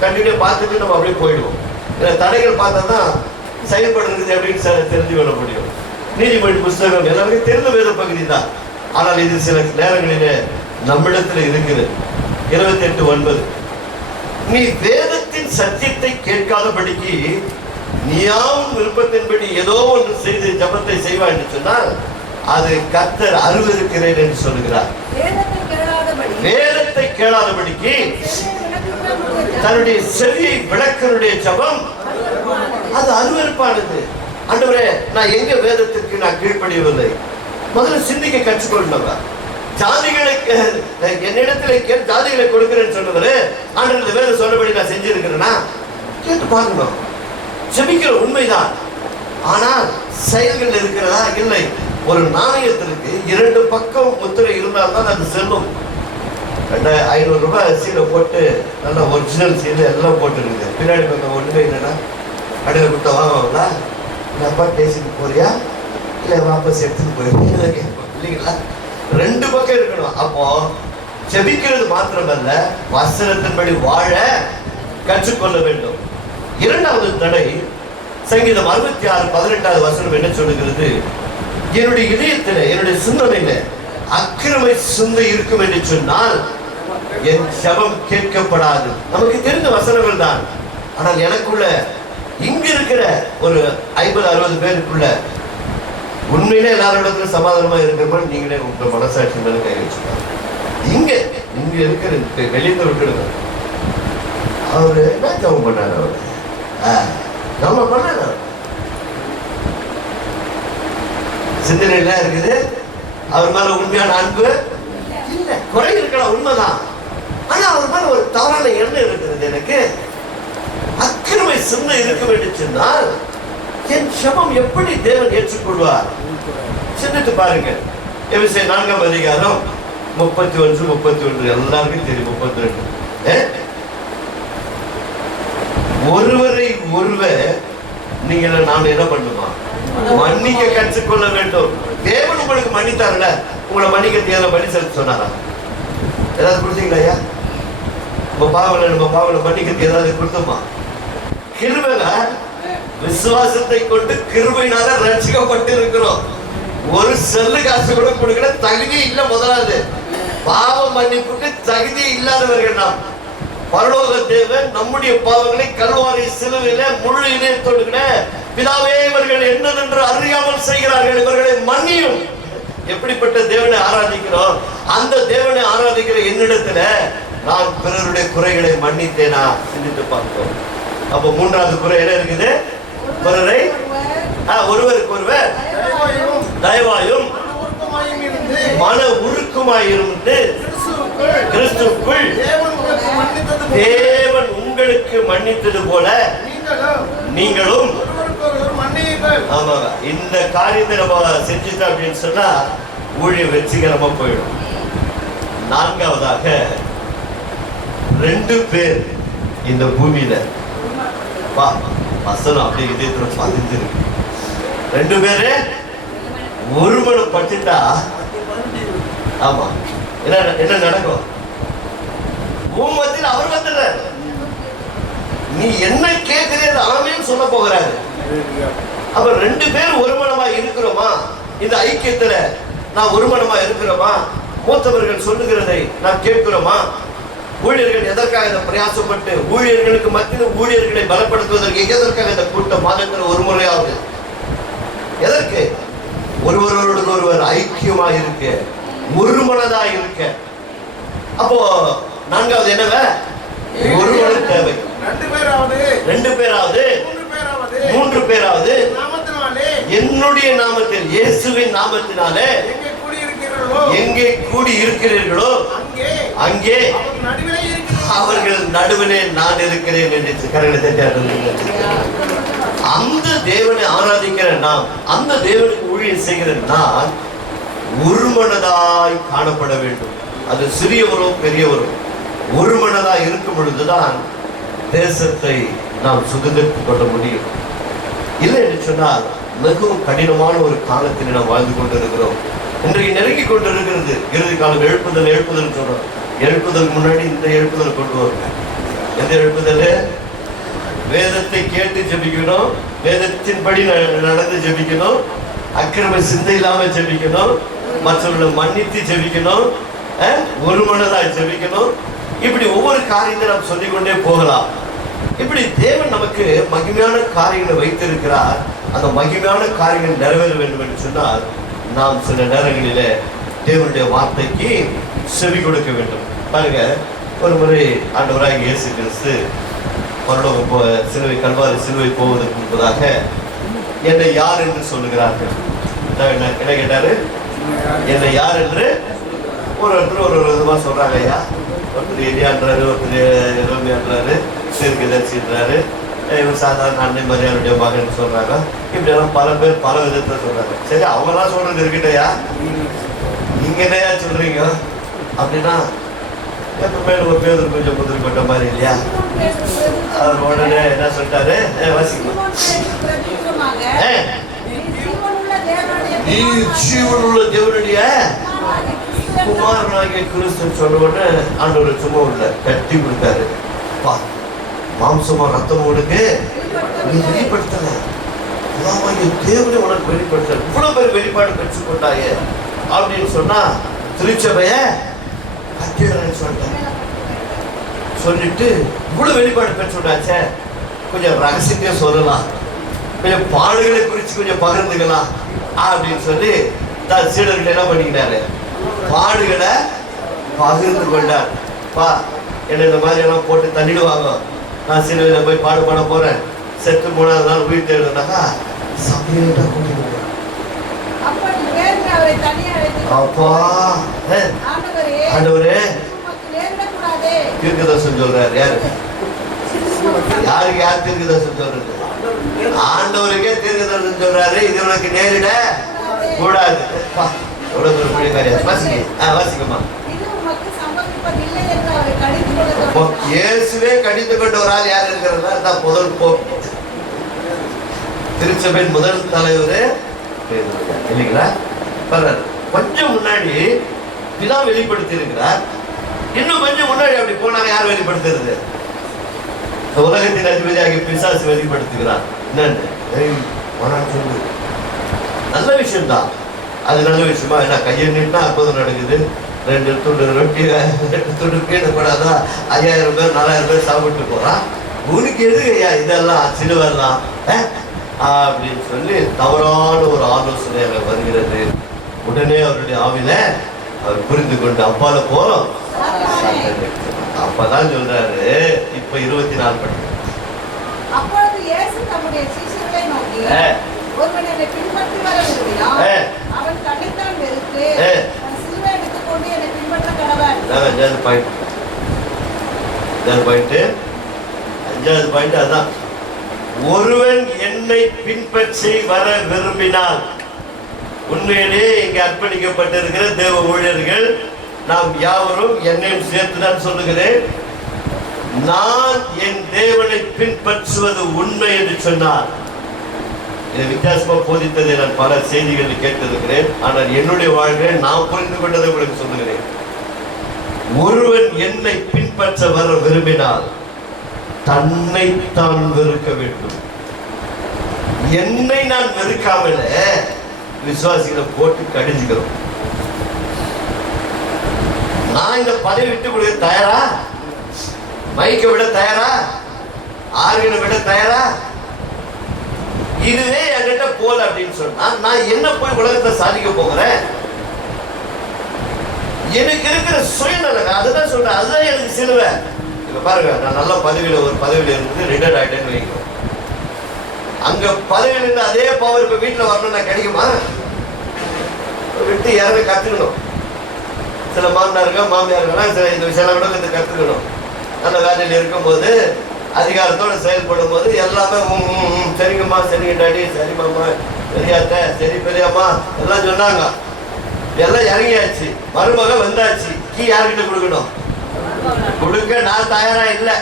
கண்டிப்பா பார்த்துட்டு நம்ம அப்படியே போயிடுவோம். தடைகள் பார்த்தா தான் செயல்படுறது அப்படின்னு தெரிஞ்சு கொள்ள முடியும். நீதிமொழி புஸ்தகம் எல்லாருக்கும் தெரிந்த வேத பகுதி தான், ஆனால் இது சில நேரங்களிலே நம்மிடத்தில் இருக்குது. 28:9, நீ வேதத்தின் சத்தியத்தை கேட்காதபடிக்கு நீயாவும் விருப்பத்தின்படி ஏதோ ஒன்று செய்து ஜபத்தை செய்வாய் என்று சொன்னால் அது கர்த்தர் அருவருக்கிறேன் என்று சொல்லுகிறார். வேதத்தை கேளாதபடிக்கு தன்னுடைய செவியை விளக்கனுடைய ஜபம் அது அருவருப்பானது. ஆண்டவரே, நான் எங்க வேதத்திற்கு நான் கீழ்ப்படியவில்லை. முதல்ல சிந்திக்க கற்றுக்கொள்ளணும். ஜாதிகளுக்கு என்னிடத்துல ஜாதிகளை கொடுக்கிறேன்னு சொன்னவரு ஆண்டவரே வேதம் சொன்னபடி நான் செஞ்சிருக்கிறேன்னா கேட்டு பார்க்கணும். ஜெபிக்கிற உண்மைதான், ஆனால் செயல்கள் இருக்கிறதா? இல்லை. ஒரு நாணயத்திற்கு 2 பக்கம் முத்திரை இருந்தால்தான் அது செல்லும். 500 ரூபாய் சீலை போட்டு நல்லா ஒரிஜினல் சீலை எல்லாம் போட்டுருக்குது, பின்னாடி பக்கம் ஒண்ணுமே இல்லைன்னா கடையில் கொடுத்தா வாங்குவாங்களா? அப்பா பேசிட்டு போறியா இல்லை வாபஸ் எடுத்துட்டு போயிருக்கீங்க இல்லைங்களா? 2 பக்கம் இருக்கணும். அப்போ ஜெபிக்கிறது மாத்திரமல்ல, வசனத்தின்படி வாழ கற்றுக்கொள்ள வேண்டும். 2வது தடை, சங்கீதம் 66:18 வசனம் என்ன சொல்லுகிறது? என்னுடைய இதயத்தில், என்னுடைய சிந்தனையில அக்கிரமை சிந்தை இருக்கும் என்று சொன்னால் என் ஜெபம் கேட்கப்படாது. நமக்கு தெரிந்த வசனங்கள் தான், ஆனால் எனக்குள்ள இங்க இருக்கிற ஒரு 50-60 பேருக்குள்ள உண்மையிலே எல்லாரோட சமாதானமா இருக்கிறப்ப நீங்களே உங்க மனசாட்சி மேல கை வச்சுக்கலாம். இங்க இருக்கிற வெளியில விட்டுடுங்க. அவரு என்ன ஜெபம் பண்ணாரு? அவரு நம்ம பண்ண சிந்தனை இருக்குது, அவர் மேல உண்மையான அன்பு இல்ல, குறை இருக்கலாம், உண்மைதான். ஆனா அவர் மேல ஒரு தவறான எண்ணம் இருக்கிறது. எனக்கு அக்கிரமை சிந்தை இருக்கும் என்று சொன்னால் என் ஜெபம் எப்படி தேவன் ஏற்றுக்கொள்வார்? சிந்தித்து பாருங்க. எபிரேயர் 4ஆம் அதிகாரம் 31 எல்லாருக்கும் தெரியும். 32, ஒருவரை ஒருவர் நீங்க நான் என்ன பண்ணுமா மன்னிக்க கற்றுக்கொள்ள வேண்டும். தேவன் உங்களுக்கு மன்னித்தார்ல, உங்களை மன்னிக்க ஏதாவது பலி செலுத்த சொன்னாரா? ஏதாவது கொடுத்தீங்களா? ஐயா நம்ம பாவங்களை மன்னிக்க ஏதாவது கொடுத்தோமா? கிருபையில விசுவாசத்தை கொண்டு கிருபையினால ரட்சிக்கப்பட்டு இருக்கிறோம். ஒரு செல்லு காசு கூட கொடுக்கிற தகுதி இல்ல. முதலாவது பாவம் மன்னிப்புக்கு தகுதி இல்லாதவர்கள் நாம். பரலோக தேவன் நம்முடைய பாவங்களை கல்வாரி சிலுவையில முழு இதயத்தோடு கூட, பிதாவே இவர்கள் என்னதென்று அறியாமல் செய்கிறார்கள், இவர்களை மன்னியும். எப்படிப்பட்ட தேவனை ஆராதிக்கிறோம்? அந்த தேவனை ஆராதிக்கிற என்னிடத்துல நான் பிறருடைய குறைகளை மன்னித்தேனா? சிந்தித்து பார்த்தோம். அப்போ 3வது குறை என்ன இருக்குது? பிறரை ஒருவருக்கு ஒருவர் தயவாயும் மன உருக்குமாயிருந்து கிறிஸ்துவுக்குள் தேவன் உங்களுக்கு மன்னித்தது போல நீங்களும். ஆமாங்க, இந்த காரியத்தை நம்ம செஞ்சுட்டோம் அப்படின்னு சொன்னா ஊழியம் வெற்றிகரமா போயிடும். 4வதாக 2 பேர் இந்த பூமியில வசனம் அப்படியே இதயத்துல பதிஞ்சிருக்கு. 2 பேரு ஒருமனம் பட்டுட்டா ஆமா என்ன நடக்கும்? பூமத்தில் அவர் வந்துடுறாரு, நீ என்ன கேட்கிறேன் ஆமேன்னு சொல்ல போகிறாரு. அப்ப 2 பேர் ஒருமனமா இருக்கிறோமா? இந்த ஐக்கியத்துல நான் ஒருமனமா இருக்கிறோமா? மூத்தவர்கள் சொல்லுகிறதை நான் கேட்கிறோமா? ஊழியர்கள் எதற்காக இந்த பிரயாசப்பட்டு ஊழியர்களுக்கு மத்தியில் ஊழியர்களை பலப்படுத்துவதற்கு எதற்காக இந்த கூட்டம் மாதத்தில் ஒரு முறையாவது? எதற்கு? ஒருவரோடு ஒருவர் ஐக்கியமா இருக்க, ஒருமனதா இருக்க. அப்போ 4வது என்னவ? ஒருவன் தேவை. 2 பேராவது 3 பேராவது என்னுடைய நாமத்தில், இயேசுவின் நாமத்தினாலே எங்கே கூடி இருக்கிறீர்களோ அங்கே அவர்கள் நடுவிலே நான் இருக்கிறேன் என்று கரங்களை. அந்த தேவனை ஆராதிக்கிற நாம், அந்த தேவனுக்கு ஊழியம் செய்கிற நான் ஒருமனதாய் காணப்பட வேண்டும். அது சிறியவரோ பெரியவரோ ஒருமனதாய் இருக்கும் பொழுதுதான் தேசத்தை நாம் சுதந்திரித்துக் கொள்ள முடியும். இல்லை என்று சொன்னால் மிகவும் கடினமான ஒரு காலத்தில் நாம் வாழ்ந்து கொண்டிருக்கிறோம். இன்றைக்கு நெருங்கி கொண்டிருக்கிறது இறுதி காலம். எழுப்புதல் சொல்றோம். எழுப்புதலுக்கு முன்னாடி இந்த எழுப்புதல் கொண்டு வரணும். எந்த எழுப்புதல்? வேதத்தை கேட்டு ஜெபிக்கணும், வேதத்தின்படி நடந்து ஜெபிக்கணும், அக்கிரம சிந்தை இல்லாம ஜெபிக்கணும், மற்றவர்களை மன்னித்து ஜெபிக்கணும், ஒருமனதாய் ஜெபிக்கணும். இப்படி ஒவ்வொரு காரியத்தை நாம் சொல்லிக்கொண்டே போகலாம். இப்படி தேவன் நமக்கு மகிமையான காரியங்களை வைத்திருக்கிறார். அந்த மகிமையான காரியங்கள் நிறைவேற வேண்டும் என்று சொன்னால் நாம் சில நேரங்களிலே தேவனுடைய வார்த்தைக்கு செவி கொடுக்க வேண்டும். பாருங்க, ஒரு முறை ஆண்டவராகிய இயேசு கிறிஸ்து பரலோகம் சிலுவை, கல்வாரி சிலுவை போவதற்கு முன்பதாக என்னை யார் என்று சொல்லுகிறார்கள். என்ன கேட்டாரு? என்னை யார் என்று ஒருத்தர் ஒரு விதமாக சொல்றாங்க. ஐயா, ஒருத்தர் எலியான்றாரு, ஒருத்தர் ரோமியான்றாரு, தீர்க்கதரிசின்றாரு, இவர் சாதாரண அன்னை மரியாதையுடைய மகன் சொல்றாங்க. இப்படி எல்லாம் பல பேர் பல விதத்துல சொல்றாங்க. சரி, அவங்கெல்லாம் சொல்றது இருக்கட்டையா, நீங்க என்னையா சொல்றீங்க அப்படின்னா எப்பவுமே ஒரு பேர் கொஞ்சம் முதிரி கொட்ட மாதிரி இல்லையா? அவர் உடனே என்ன சொல்லிட்டாரு? வாசிக்கணும். நீ ஜீவனுள்ள தேவனுடைய குமாரனாகிய கிறிஸ்து சொன்ன உடனே ஆண்டவர் சும்மா உள்ள கட்டி கொடுத்தாரு. மாம்சமா ரத்தம் உனக்கு நீ வெளிப்படுத்தல, தேவனை உனக்கு வெளிப்படுத்தல, இவ்வளவு பேர் வெளிப்பாடு பெற்றுக் கொண்டாயே அப்படின்னு சொன்னா திருச்சபைய சொல்லிட்டு இவ்வளவு வெளிப்பாடு பெற்றுட்டாச்சே, கொஞ்சம் ரகசியத்தையும் சொல்லலாம், கொஞ்சம் பாடுகளை குறித்து கொஞ்சம் பகிர்ந்துக்கலாம் அப்படின்னு சொல்லி தான் சீடர்கள் என்ன பண்ணிக்கிட்டாரு? பாடுகளை பகிர்ந்து கொண்டார். என்ன இந்த மாதிரி எல்லாம் போட்டு தள்ளிடுவாங்க, நான் சிலுவையில போய் பாட போறேன், செத்து 3வது நாள் உயிர் தேடுனாக்கா சபையில கூட்டிட்டு அப்பா ஆண்டவரே தீர்க்கதரிசனம் சொல்றாரு. யாருக்கு யார் தீர்க்கதரிசனம் சொல்றது? ஆண்டவருக்கே தீர்க்கதரிசனம் சொல்றாரு, இது உனக்கு நேரிட கூடாது. எவ்வளவு பெரிய காரியம். வாசிக்கமா. இயேசுவே கடிந்து கொண்ட ஒரு ஆள் யார் இருக்கிறதா? முதல் போப், திருச்சபையின் முதல் தலைவர் இல்லைங்களா? கொஞ்சம் முன்னாடி பிதா வெளிப்படுத்தி இருக்கிறார். இன்னும் கொஞ்சம் முன்னாடி அப்படி போனாங்க. யார் வெளிப்படுத்துறது? உலகத்தின் அதிபதியாகிய பிசாசு வெளிப்படுத்துகிறார். என்னன்னு சொல்லு, நல்ல விஷயம் தான், அது நல்ல விஷயமா? என்ன கையை நீட்டினா அற்புதம் நடக்குது, 2 துண்டு ரொட்டி 2 துண்டு கீழே கூடாதா, 5000 பேர் 4000 பேர் சாப்பிட்டு போறான், உனக்கு எதுக்கு ஐயா இதெல்லாம் சிலுவெல்லாம் அப்படின்னு சொல்லி தவறான ஒரு ஆலோசனை வருகிறது. உடனே அவருடைய ஆவில அவர் புரிந்து கொண்டு அப்பால போறோம். அப்பதான் சொல்றாரு. இப்ப 24 படி. அப்பொழுது இயேசு தம்முடைய சீஷர்களை நோக்கி, ஒருவன் என்னை பின்பற்றி வர விரும்பினால் அவன் தன்னைத்தான் வெறுத்து தன் சிலுவை எடுத்துக் கொண்டு என்னை பின்பற்ற கடவன். 5வது பாயிண்ட் அதான். ஒருவன் என்னை பின்பற்றி வர விரும்பினால், உண்மையிலே இங்கே அர்ப்பணிக்கப்பட்டிருக்கிற தேவ ஊழியர்கள் நாம் யாவரும் என்னையும் சேர்த்துதான் சொல்லுகிறேன், நான் என் தேவனை பின்பற்றுவது உண்மை என்று சொன்னார். இதை வித்தியாசமா போதித்ததை நான் பல செய்திகளில் கேட்டிருக்கிறேன். ஆனால் என்னுடைய வாழ்வில் நான் புரிந்து கொண்டதை உங்களுக்கு சொல்லுகிறேன். ஒருவன் என்னை பின்பற்ற வர விரும்பினால் தன்னைத்தான் வெறுக்க வேண்டும். என்னை நான் வெறுக்காமல விசுவாசிகளை போட்டு கடிஞ்சுக்கிறோம். நான் இந்த பதவி விட்டு கொடுக்க தயாரா, மைக்கை விட தயாரா, ஆர்கனை விட தயாரா, இதுவே என்கிட்ட போல அப்படின்னு சொன்னா நான் என்ன போய் உலகத்தை சாதிக்க போகிறேன்? எனக்கு இருக்கிற சுயநலம் அதுதான் சொல்றேன். அதுதான் எனக்கு சிலுவை. இப்ப பாருங்க, நான் நல்ல பதவியில ஒரு பதவியில இருந்து ரிட்டையர்ட் ஆயிட்டேன்னு வைக்கிறோம். அங்க பதவியில இருந்து அதே பவர் இப்ப வீட்டுல வரணும்னா கிடைக்குமா? விட்டு யாருமே கத்துக்கணும். சில மாமியார்கள்லாம் சில இந்த விஷயம் கூட கத்துக்கணும். அந்த வேலையில இருக்கும்போது அதிகாரத்தோட செயல்படும் போது எல்லாமே சரிங்கம்மா, சரிங்க டாடி, சரி மாமா, பெரியாத்த, சரி பெரியம்மா எல்லாம் சொன்னாங்க. எல்லாம் இறங்கியாச்சு. மருமக வந்தாச்சு. கீ யார்கிட்ட கொடுக்கணும்? கொடுக்க நான் தயாரா இல்லை.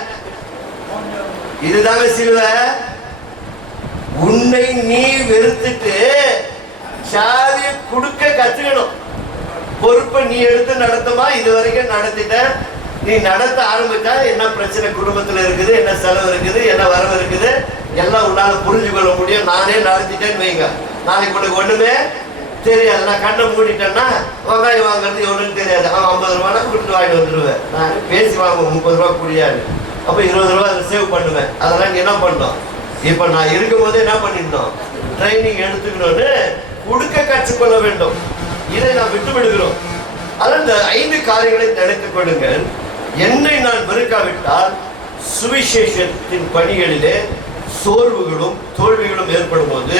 இதுதாங்க சிலுவை. உன்னை நீ வெறுத்துட்டு சாவியை கொடுக்க கத்துக்கணும். பொறுப்பை நீ எடுத்து நடத்துமா? இது வரைக்கும் நடத்திட்ட. நீ நடத்த ஆரம்பிச்சா என்ன பிரச்சனை குடும்பத்துல இருக்குது, என்ன செலவு இருக்குது, என்ன வரவு இருக்குது, எல்லாம் உன்னால புரிஞ்சு கொள்ள முடியும். நானே நடத்திட்டேன்னு வைங்க, நாளைக்கு உனக்கு ஒண்ணுமே தெரியாது. நான் கண்ணை மூடிட்டேன்னா வெங்காயம் வாங்குறது எவ்வளோன்னு தெரியாது. அவன் 50 ரூபானா கொடுத்து வாங்கிட்டு வந்துடுவேன். நான் பேசி வாங்குவேன் 30 ரூபா குடியாது. அப்போ 20 ரூபா அதை சேவ் பண்ணுவேன். அதெல்லாம் நீ என்ன பண்ணோம்? இப்போ நான் இருக்கும் போது என்ன பண்ணிட்டோம்? ட்ரைனிங் எடுத்துக்கணும்னு கொடுக்க கற்றுக்கொள்ள வேண்டும். இதை நான் விட்டு விடுகிறோம். அதான் இந்த 5 காரியங்களை நினைத்துக் கொள்ளுங்கள். என்னை நான் வெறுக்காவிட்டால் சுவிசேஷத்தின் பணிகளிலே சோர்வுகளும் தோல்விகளும் ஏற்படும் போது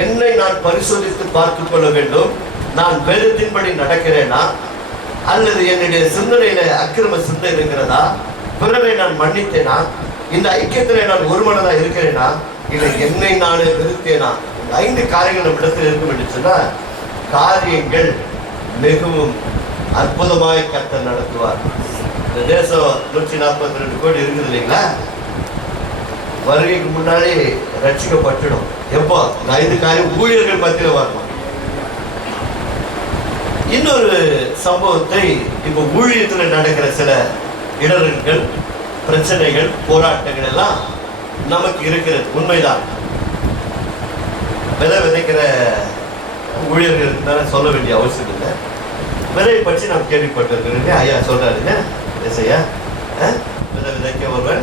என்னை நான் பரிசோதித்து பார்த்துக் கொள்ள வேண்டும். நான் வேதத்தின்படி நடக்கிறேனா, அல்லது என்னுடைய சிந்தனையில அக்கிரம சிந்தை இருக்கிறதா, பிறரை நான் மன்னித்தேனா, இந்த ஐக்கியத்திலே நான் ஒருமனதா இருக்கிறேனா, இல்லை என்னை நானே வெறுத்தேனா? 5 காரியங்கள் நம்ம இடத்துல இருக்கும் என்று சொன்னால் காரியங்கள் மிகவும் அற்புதமாய் கர்த்தர் நடத்துவார். இந்த தேசம் 142 கோடி இருக்குது இல்லைங்களா? வருகைக்கு முன்னாடி ரட்சிக்கப்பட்டுடும். எப்போ? 5 காரியம் ஊழியர்கள் பத்தியில வரணும். இன்னொரு சம்பவத்தை, இப்ப ஊழியத்தில் நடக்கிற சில இடர்கள், பிரச்சனைகள், போராட்டங்கள் எல்லாம் நமக்கு இருக்கிறது உண்மைதான். விதை விதைக்கிற ஊழியர்களுக்கு தானே சொல்ல வேண்டிய அவசியம் இல்லை. விதையை பற்றி நாம் கேள்விப்பட்டிருக்கிறீங்க. ஐயா சொல்றாருங்க, ஐயா விதை விதைக்க ஒருவன்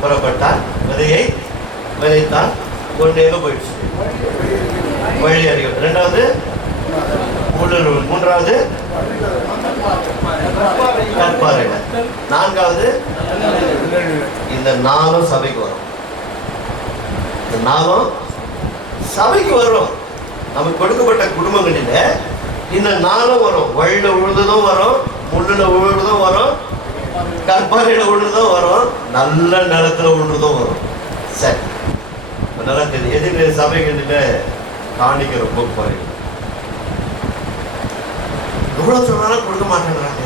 புறப்பட்டான், விதையை விதைத்தான், ஒன்று எங்க போயிடுச்சு? வழி அறிவு. 2வது மூன்றாவது கற்பாறை. 4வது இந்த 4 சபைக்கு வரும். இந்த 4 சபைக்கு வரும். நமக்கு கொடுக்கப்பட்ட குடும்பங்களில இந்த 4 வரும். வழியில உழுதும் வரும், முள்ளுல உழுதும் வரும், கற்பாறையில உழுதும் வரும், நல்ல நிலத்துல உழுதும் வரும். சரி, நல்லா தெரியும். எதிர சபைகளில காணிக்க ரொம்ப குறையும். எவ்வளவு சொன்னாலும் கொடுக்க மாட்டேங்கிறாங்க.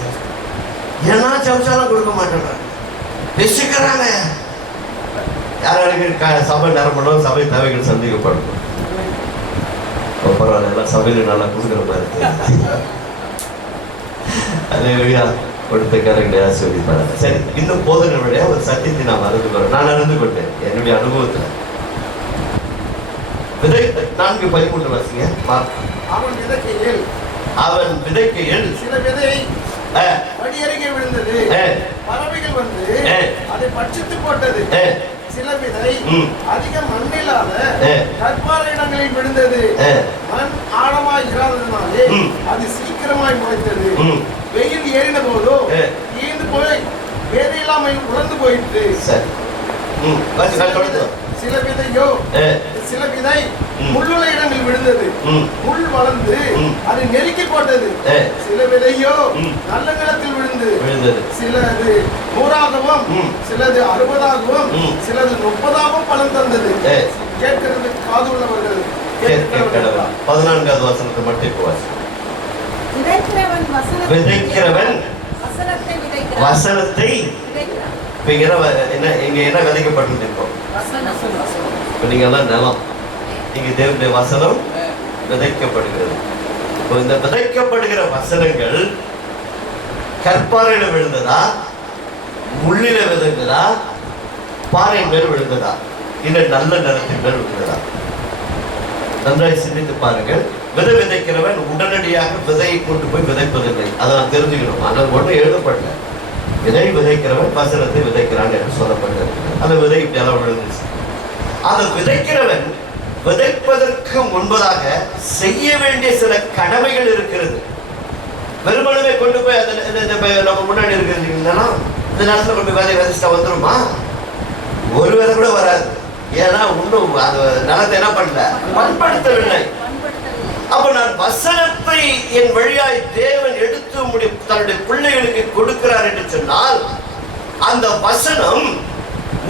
ஏன்னா சமைச்சாலும் கொடுக்க மாட்டேங்கிறாங்க, பேசிக்கிறாங்க. யாருக்கு சபை நிரம்பணும், சபை தேவைகள் சந்திக்கப்படணும். பரவாயில்ல, எல்லாம் சபையில நல்லா கொடுக்குற மாதிரி இருக்கு. அதே கொடுத்த கரைகளை சொல்லிப்பாரு. சரி, இன்னும் போதனையுடைய ஒரு சத்தியத்தை நான் நான் அறிந்து கொண்டேன் என்னுடைய அனுபவத்தில். 4:13 வாசிங்க. அவன் விதைக்கையில் சில விதை வழியருகே விழுந்தது, பறவைகள் வந்து அதை பட்சித்து போட்டது. சில விதை அதிக மண்ணில்லாத கற்பாறை இடங்களில் விழுந்தது. மண் ஆழமாய் இராததினாலே அது சீக்கிரமாய் முளைத்தது. வெயில் ஏறின போதோ ஈந்து போய் வேதையில்லாமல் உலர்ந்து போயிற்று. சில விதை முள்ளுள்ள இடங்களில் விழுந்தது, முள் வளர்ந்து அது நெருக்கி போட்டது. சில விதையோ நல்ல நிலத்தில் விழுந்தது. சிலது 100ஆகவும், சிலது 60ஆகவும், சிலது 30ஆகவும் பலன் தந்தது. கேட்கிறது காது உள்ளவர்கள் 14வது வசனத்தை மட்டும் இப்போ வாசி. விதைக்கிறவன் வசனத்தை என்ன விதைக்கப்பட்டது? இப்போ நீங்க எல்லாம் நிலம், இங்க தேவனுடைய வசனம் விதைக்கப்படுகிறது. இந்த விதைக்கப்படுகிற வசனங்கள் கற்பாறையில விழுந்ததா, முள்ளில விழுந்ததா, பாறை மேல் விழுந்ததா இல்லை நல்ல நிலத்தின் மேல் விழுந்ததா? நன்றாய் சிந்தித்து பாருங்கள். விதை விதைக்கிறவன் உடனடியாக விதையை கொண்டு போய் விதைப்பதில்லை. அதை நான் தெரிஞ்சுக்கணும். ஆனால் ஒன்றும் எழுதப்படல. விதை விதைக்கிறவன் வசனத்தை விதைக்கிறான் என்று சொல்லப்பட்டது. அந்த விதை நிலம் விழுந்துச்சு. அதை விதைக்கிறவன் விதைப்பதற்கு முன்பதாக செய்ய வேண்டிய சில கடமைகள் இருக்கிறது. வெறுமனவே கொண்டு போய் நம்ம முன்னாடி இருக்கிறீங்கன்னா இந்த நேரத்தில் கொண்டு போய் விதை விதைச்சிட்டா வந்துருமா? ஒரு விதை கூட வராது. ஏன்னா இன்னும் அந்த நிலத்தை என்ன பண்ணல, பண்படுத்தவில்லை. அப்ப நான் வசனத்தை என் வழியாய் தேவன் எடுத்து தன்னுடைய பிள்ளைகளுக்கு கொடுக்கிறார் என்று சொன்னால் அந்த வசனம்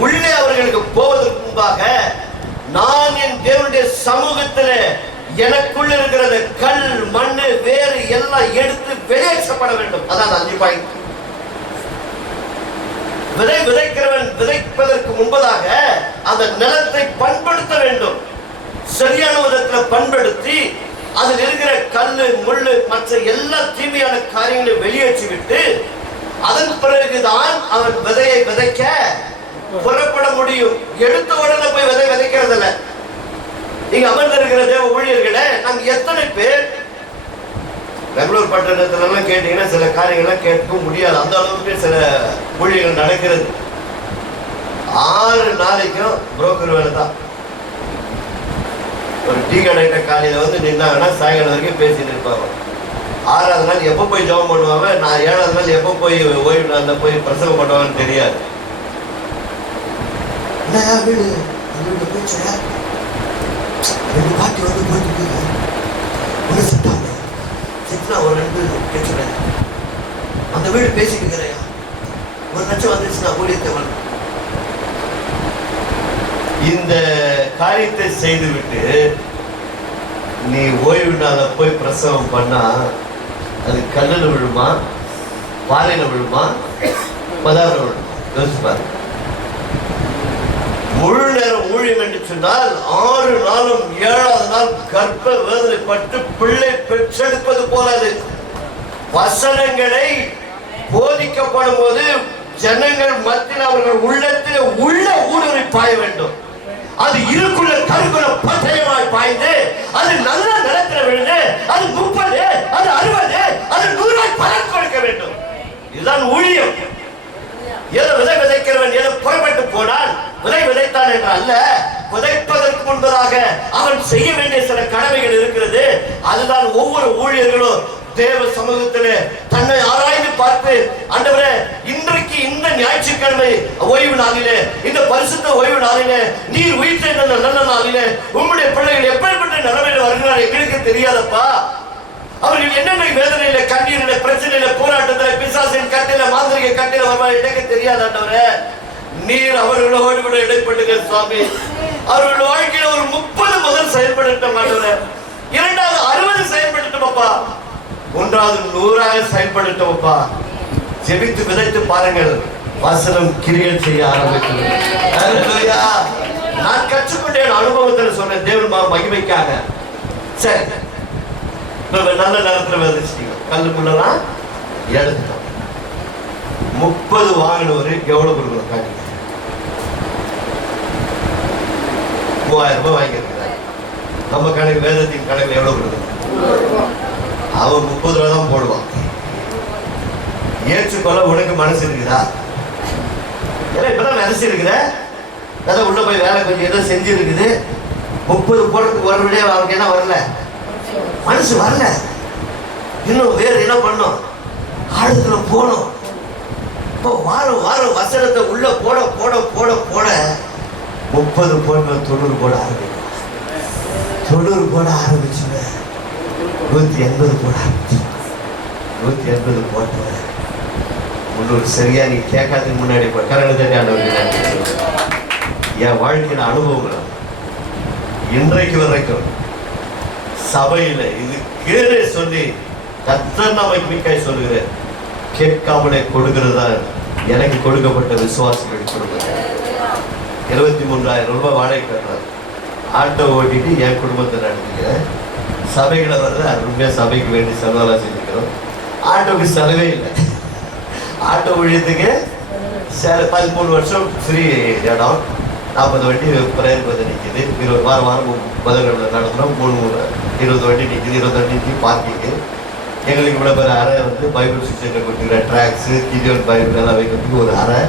உள்ளே அவர்களுக்கு போவதற்கு முன்பாக நான் என் தேவனுடைய சமூகத்தில் எனக்குள்ள இருக்கிற கல் மண்ணு வேறு எல்லாம் எடுத்து வெளியேற்றப்பட வேண்டும். அதான் 5 பாயிண்ட். விதை விதைக்கிறவன் விதைப்பதற்கு முன்பதாக அந்த நிலத்தை பண்படுத்த வேண்டும். சரியான விதத்தில் பண்படுத்தி அதில் இருக்கிற கல்லு முள்ளு மற்ற எல்லா தீமையான காரியங்களை வெளியேற்றி விட்டு அதன் பிறகுதான் அவன் விதையை விதைக்க புறப்பட முடியும். எடுத்த உடனே போய் விதை விதைக்கிறதில்ல. நீங்க அமர்ந்திருக்கிற தேவ ஊழியர்களே, நாங்க எத்தனை பேர் பெங்களூர் பட்டணத்துல எல்லாம் கேட்டீங்கன்னா சில காரியங்கள்லாம் கேட்க முடியாது. அந்த அளவுக்கு சில ஊழியர்கள் நடக்கிறது. 6 நாளைக்கும் புரோக்கர் வேலை தான். ஒரு டீ கடைகிட்ட காலையில வந்து நின்னாங்கன்னா சாயங்காலம் வரைக்கும் பேசிட்டு இருப்பாங்க. 6ஆவது நாள் எப்போ போய் ஜெபம் பண்ணுவாங்க, நான் 7ஆவது நாள் எப்போ போய் ஓய்வு நாளில் போய் பிரசவம் பண்ணுவாங்கன்னு தெரியாது. வீடு பாட்டி வந்து போயிட்டு ஒரு செட்டாங்க செட்னா ஒரு 2 கேட்கிறேன். அந்த வீடு பேசிட்டு இருக்கிறேன். 1 லட்சம் வந்துச்சுன்னா ஊழியத்தவன் இந்த காரியத்தை செய்துவிட்டு நீ ஓய்வு நாள போய் பிரசவம் பண்ணா அது கல்லுல விழுமா, பாறையில விழுமா, பதார்த்தம் விழுமா? யோசிப்பாரு. முழு நேரம் ஊழியம் என்று சொன்னால் 6 நாளும் 7ஆவது நாள் கர்ப்ப வேதனைப்பட்டு பிள்ளை பெற்றெடுப்பது போலது. வசனங்களை போதிக்கப்படும் போது ஜனங்கள் மத்தியில் அவர்கள் உள்ளத்தில் உள்ள ஊடுருவி பாய வேண்டும். அது இருக்குள்ள கருக்குள்ள பட்டயமாய் பாய்ந்து அது நல்ல நிலத்தில் விழுந்து அது 30, அது 60, அது 100 பலன் கொடுக்க வேண்டும். இதுதான் ஊழியம். ஏதோ விதை விதைக்கிறவன் ஏதோ புறப்பட்டு போனால் விதை விதைத்தான் என்று அல்ல, விதைப்பதற்கு முன்பதாக அவன் செய்ய வேண்டிய சில கடமைகள் இருக்கிறது. அதுதான் ஒவ்வொரு ஊழியர்களும் தேவ சமூகத்திலே தன்னை ஆராய்ந்து பார்த்து, ஆண்டவரே இன்றைக்கு இந்த ஞாயிற்றுக்கிழமை ஓய்வு நாளிலே, இந்த பரிசுத்த ஓய்வு நாளிலே, நீர் உயிர்த்த நல்ல நாளிலே உங்களுடைய பிள்ளைகள் எப்படிப்பட்ட நிலைமையில் வருகிறார் எங்களுக்கு தெரியாதப்பா. அவர்கள் என்னென்ன வேதனையில, கண்ணீரில, பிரச்சனையில, போராட்டத்துல, பிசாசின் கட்டில, மாந்திரிக கட்டில வருவார் எனக்கு தெரியாது. ஆண்டவரே நீர் அவர்களோடு கூட இடைப்பட்டுங்க சுவாமி. அவர்கள் வாழ்க்கையில ஒரு 30 முதல் செயல்படட்டும் ஆண்டவரே. 2வது 60 செயல்படட்டும் அப்பா. 1வது 100 செயல்படட்டும் அப்பா. ஜெபித்து விதைத்து பாருங்கள், வசனம் கிரியேட் செய்ய ஆரம்பிக்கும். நான் கற்றுக்கொண்ட அனுபவத்தில் சொன்ன தேவன் மகிமைக்காக. சரி, நல்ல நேரத்தில் விதைச்சிட்டீங்க, கல்லுக்குள்ளலாம் எடுத்துட்டோம். 30 வாங்கினவரு எவ்வளவு கொடுக்கணும் காட்டி? 3000 ரூபாய் வாங்கியிருக்கிறார். நம்ம கணக்கு வேதத்தின் கணக்கு எவ்வளவு கொடுக்கணும்? அவன் 30 ரூபாய் தான் போடுவான். ஏற்றுக்கொள்ள உனக்கு மனசு இருக்குதா? ஏன்னா இப்பதான் மனசு இருக்குத, அதான் உள்ள போய் வேலை கொஞ்சம் ஏதோ செஞ்சு இருக்குது. 30 போடுறதுக்கு ஒரு விடையே அவனுக்கு என்ன வரல, மனசு வரல. இன்னும் வேறு என்ன பண்ணும், ஆழத்துல போனோம். இப்போ வாரம் வாரம் வசனத்தை உள்ள போட போட போட போட 30 போட 90 போட ஆரம்பிக்கும். 90 போட ஆரம்பிச்சுவேன். 180 போட ஆரம்பிச்சு. 180 போட்டு முன்னூறு சரியா நீ கேட்காதுக்கு முன்னாடி என் வாழ்க்கையில அனுபவங்கள் இன்றைக்கு வரைக்கும் சபையில இது கீழே சொல்லி கர்த்தர் நாம மிக்காய் சொல்லுகிறேன், கேட்காமலே கொடுக்கிறதா எனக்கு கொடுக்கப்பட்ட விசுவாசிகள் கொடுக்குறேன். 23,000 ரூபாய் வாடகை கட்டுறாரு. ஆட்டோ ஓட்டிட்டு என் குடும்பத்தை நடத்திக்கிறேன். சபைகளை வர்ற அருமையாக சபைக்கு வேண்டி செலவெல்லாம் செஞ்சுக்கிறோம். ஆட்டோவுக்கு செலவே இல்லை. ஆட்டோ ஊழியத்துக்கு சேலம் 13 வருஷம் ஃப்ரீ இடம், 40 வண்டி பிரேயர் வந்து நிற்கிது. 20 வாரம் பதில் நடத்துகிறோம். 20 வண்டி நிற்கிது, 20 வண்டி நிற்கி பார்க்கிங்கு. எங்களுக்கு இவ்வளோ பேர் அறை வந்து பைபிள் சிஸ்டத்தை கொடுத்துக்கிற ட்ராக்ஸு கிடியோன் பைபிள் எல்லாம் வைக்கிறதுக்கு ஒரு அறை,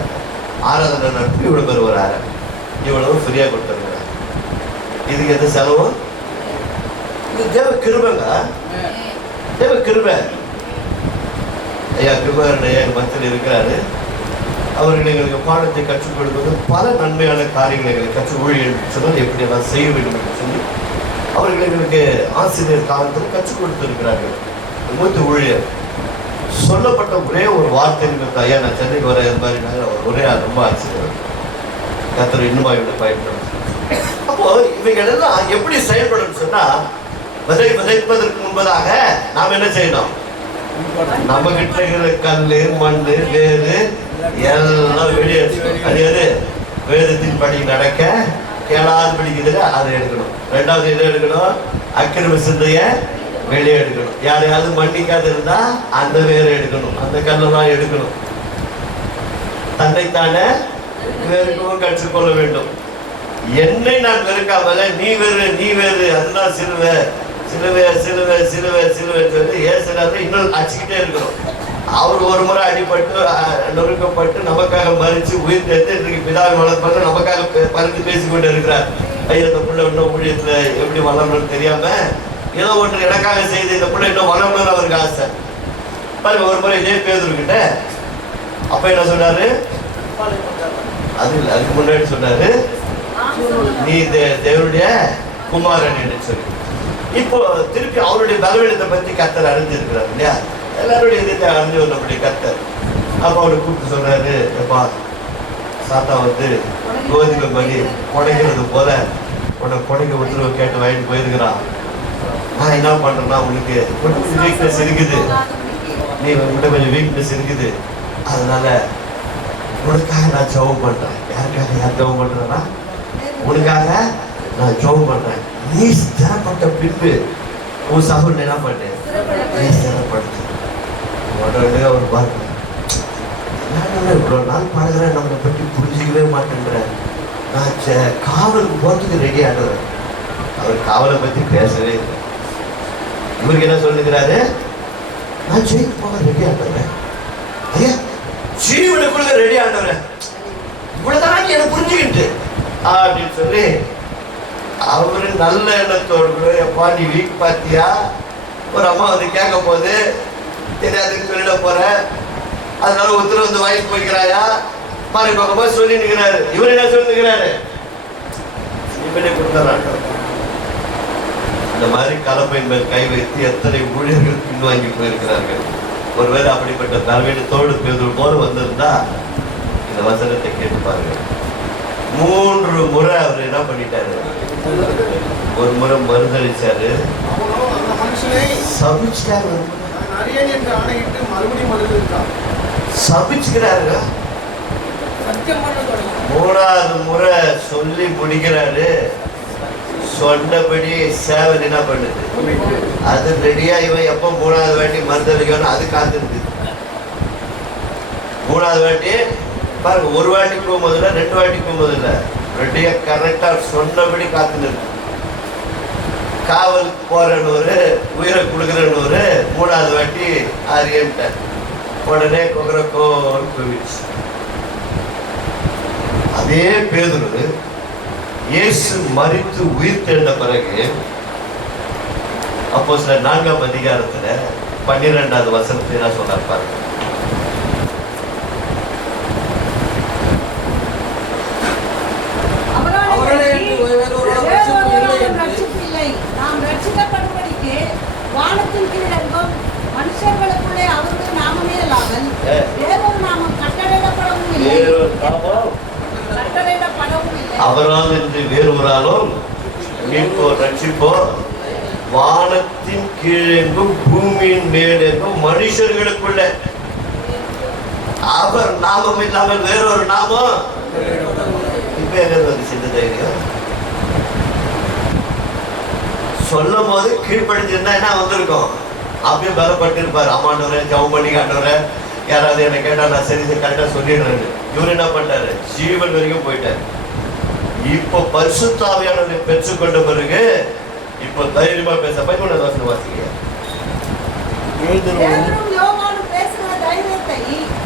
ஆராதனை நடத்தி இவ்வளோ பேர் ஒரு அறை, இவ்வளவு ஃப்ரீயாக கொடுத்துருக்குறேன். இதுக்கு எந்த செலவும்? இது தேவ கிருபைங்க, தேவ கிருபை. ஐயா கிருபாகரன் ஐயா எங்கள் மத்தியில் இருக்கிறாரு. அவர்கள் எங்களுக்கு பாடத்தை கற்றுக் கொடுப்பது பல நன்மையான காரியங்களை எங்களுக்கு கற்றுக் ஊழியர் சொன்னால் எப்படி எல்லாம் செய்ய வேண்டும் என்று சொல்லி அவர்கள் எங்களுக்கு ஆசிரியர் காலத்தில் கற்றுக் கொடுத்திருக்கிறார்கள். மூத்த ஊழியர் சொல்லப்பட்ட ஒரே ஒரு வார்த்தை இருக்கு. ஐயா நான் சென்னைக்கு வர மாதிரி ஒரே ரொம்ப ஆச்சரியம். கத்தர் இன்னுமா இவனை பயன்படும். அப்போ இவைகள் எல்லாம் எப்படி செயல்படும் சொன்னா, விதைப்பதற்கு முன்பதாக நாம் என்ன செய்யணும்? நம்ம கிட்ட இருக்கிற கல்லு மண்ணு வேறு எல்லாம் வெளியே எடுக்கணும். அது வேதத்தின் படி நடக்க கேளாது படிக்கிறதுல அதை எடுக்கணும். ரெண்டாவது எதை எடுக்கணும்? அக்கிரம சிந்தைய வெளியே எடுக்கணும். யாரையாவது மன்னிக்காது இருந்தா அந்த வேற எடுக்கணும், அந்த கல்லெல்லாம் எடுக்கணும். தன்னைத்தானே வேறுக்கவும் கற்றுக்கொள்ள வேண்டும். என்னை நான் வெறுக்காமல நீ வேறு நீ வேறு, அதுதான் சிலுவை சிலுவை சிலுவை சிலுவை சிலுவை சொல்லி ஏசுறாரு. இன்னும் அடிச்சுக்கிட்டே இருக்கணும். அவர் ஒரு முறை அடிபட்டு நொறுக்கப்பட்டு நமக்காக மறித்து உயிர் தேர்த்து இன்றைக்கு பிதாவை வளர்ப்பாங்க நமக்காக பறித்து பேசிக்கொண்டு இருக்கிறார். ஐயா இந்த பிள்ளை இன்னும் ஊழியத்துல எப்படி வளரணும்னு தெரியாம ஏதோ ஒன்று எனக்காக செய்து இந்த பிள்ளை இன்னும் வளரணும்னு அவருக்கு ஆசை. பாருங்க, ஒரு முறை இதே பேதுருக்கிட்ட அப்ப என்ன சொன்னாரு? அது இல்லை, அதுக்கு முன்னாடி சொன்னாரு நீ தேவனுடைய குமாரன் என்று சொல்லி. இப்போ திருப்பி அவருடைய பலவீனத்தை பற்றி கர்த்தர் அறிஞ்சிருக்கிறார் இல்லையா? எல்லாருடைய இதை அறிஞ்சு நம்முடைய கர்த்தர். அப்போ அவரை கூப்பிட்டு சொல்றாரு, எப்பா சாத்தா வந்து கோதுமை பண்ணி குடைக்கிறது போல உனக்கு குடைக்க உத்தரவு கேட்டு வாங்கிட்டு போயிருக்கிறான். நான் என்ன பண்றேன்னா, உனக்கு கொஞ்சம் வீக்னஸ் இருக்குது, நீ உங்கள்கிட்ட கொஞ்சம் வீக்னஸ் இருக்குது, அதனால உனக்காக நான் ஜெபம் பண்றேன். யாருக்காக யார் ஜெபம் பண்றேன்னா, உனக்காக நான் ஜெபம் பண்றேன். நீ ஸ்திரப்பட்ட பின்பு உன் சகோதரன் என்ன பண்ணேன்? நீ ஸ்திரப்படுத்து. உடனே அவர் பார்க்க, நான் இவ்வளோ நாள் பழகிறேன், நம்மளை பற்றி புரிஞ்சிக்கவே மாட்டேன்றேன். நான் காவலுக்கு போகிறதுக்கு ரெடி ஆடுறேன். அவர் காவலை பற்றி பேசவே இல்லை. இவருக்கு என்ன சொல்லுகிறாரு? நான் ஜெயிக்கு போக ரெடி ஆடுறேன். ஐயா ஜீவனுக்குள்ள ரெடி ஆடுறேன், இவ்வளவுதான் என்ன புரிஞ்சுக்கிட்டு அப்படின்னு சொல்லி அவரு நல்ல எண்ணத்தோடு, எப்பா நீ வீக் பார்த்தியா, ஒரு அம்மா வந்து கேட்க போது தெரியாதுன்னு சொல்லிட போற, அதனால உத்தரவு வந்து வாங்கிட்டு போய்க்கிறாயா பாரு பக்கமா சொல்லி நிற்கிறாரு. இவர் என்ன சொல்லிக்கிறாரு? இவனை கொடுத்தாராட்டோ. இந்த மாதிரி கலப்பையின் மேல் கை வைத்து எத்தனை ஊழியர்கள் பின்வாங்கி போயிருக்கிறார்கள். ஒருவேளை அப்படிப்பட்ட பலவீனத்தோடு பேதுரு போல வந்திருந்தா இந்த வசனத்தை கேட்டு பாருங்க. 3 முறை அவர் என்ன பண்ணிட்டாரு? ஒரு முறை மறுதளிச்சாரு, சபிச்சாரு, சபிச்சுக்கிறாரு. 3வது முறை சொல்லி முடிக்கிறாரு. சொன்னபடி சேவல் என்ன பண்ணுது? அது ரெடியா இவன் எப்ப 3வது வாட்டி மறுதளிக்கணும் அது காத்திருக்கு. 3வது வாட்டி பாருங்க, ஒரு வாட்டி போகும்போதில்ல, 2 வாட்டி போகும்போதில்ல, ரெடியா கரெக்டா சொன்னபடி காத்துன்னு காவல் போறன்னு உயிரை கொடுக்குறன்னு 3வது வாட்டி ஆரியன்ட்ட உடனே கொகரக்கோன்னு போயிடுச்சு. அதே பேதுரு இயேசு மரித்து உயிர் தெழுந்த பிறகு அப்போஸ்தலர் 4ஆம் அதிகாரத்துல 12வது வசனத்தை என்ன சொன்னார் பாருங்க. நாம் ரட்சிக்கப்படும்படிக்கு வானத்தின் கீழெங்கும் மனுஷர்களுக்குள்ளே அவருடைய நாமமே இல்லாமல் வேறொரு நாமம் கட்டளையிடப்படவும் இல்லை. அவரால் என்று வேறொருவராலும் மீட்போ ரட்சிப்போ வானத்தின் கீழெங்கும் பூமியின் மேலெங்கும் மனுஷர்களுக்குள்ள அவர் நாமம் இல்லாமல் வேறொரு நாமம். இப்ப எங்க சின்ன தைரியம் சொல்லும் போது கீழ்படுத்திருந்தா என்ன வந்திருக்கும்? அப்படியே பலப்பட்டு இருப்பார். ஆமாண்டவரே ஜெபம் பண்ணி காண்டவரே யாராவது என்ன கேட்டா நான் சரி கரெக்டா சொல்லிடுறேன். இவர் என்ன பண்ணாரு? ஜீவன் வரைக்கும் போயிட்டாரு. இப்போ பரிசுத்த ஆவியானவரை பெற்றுக்கொண்ட பிறகு இப்போ தைரியமா பேச 11வது வசனம் வாசிங்க.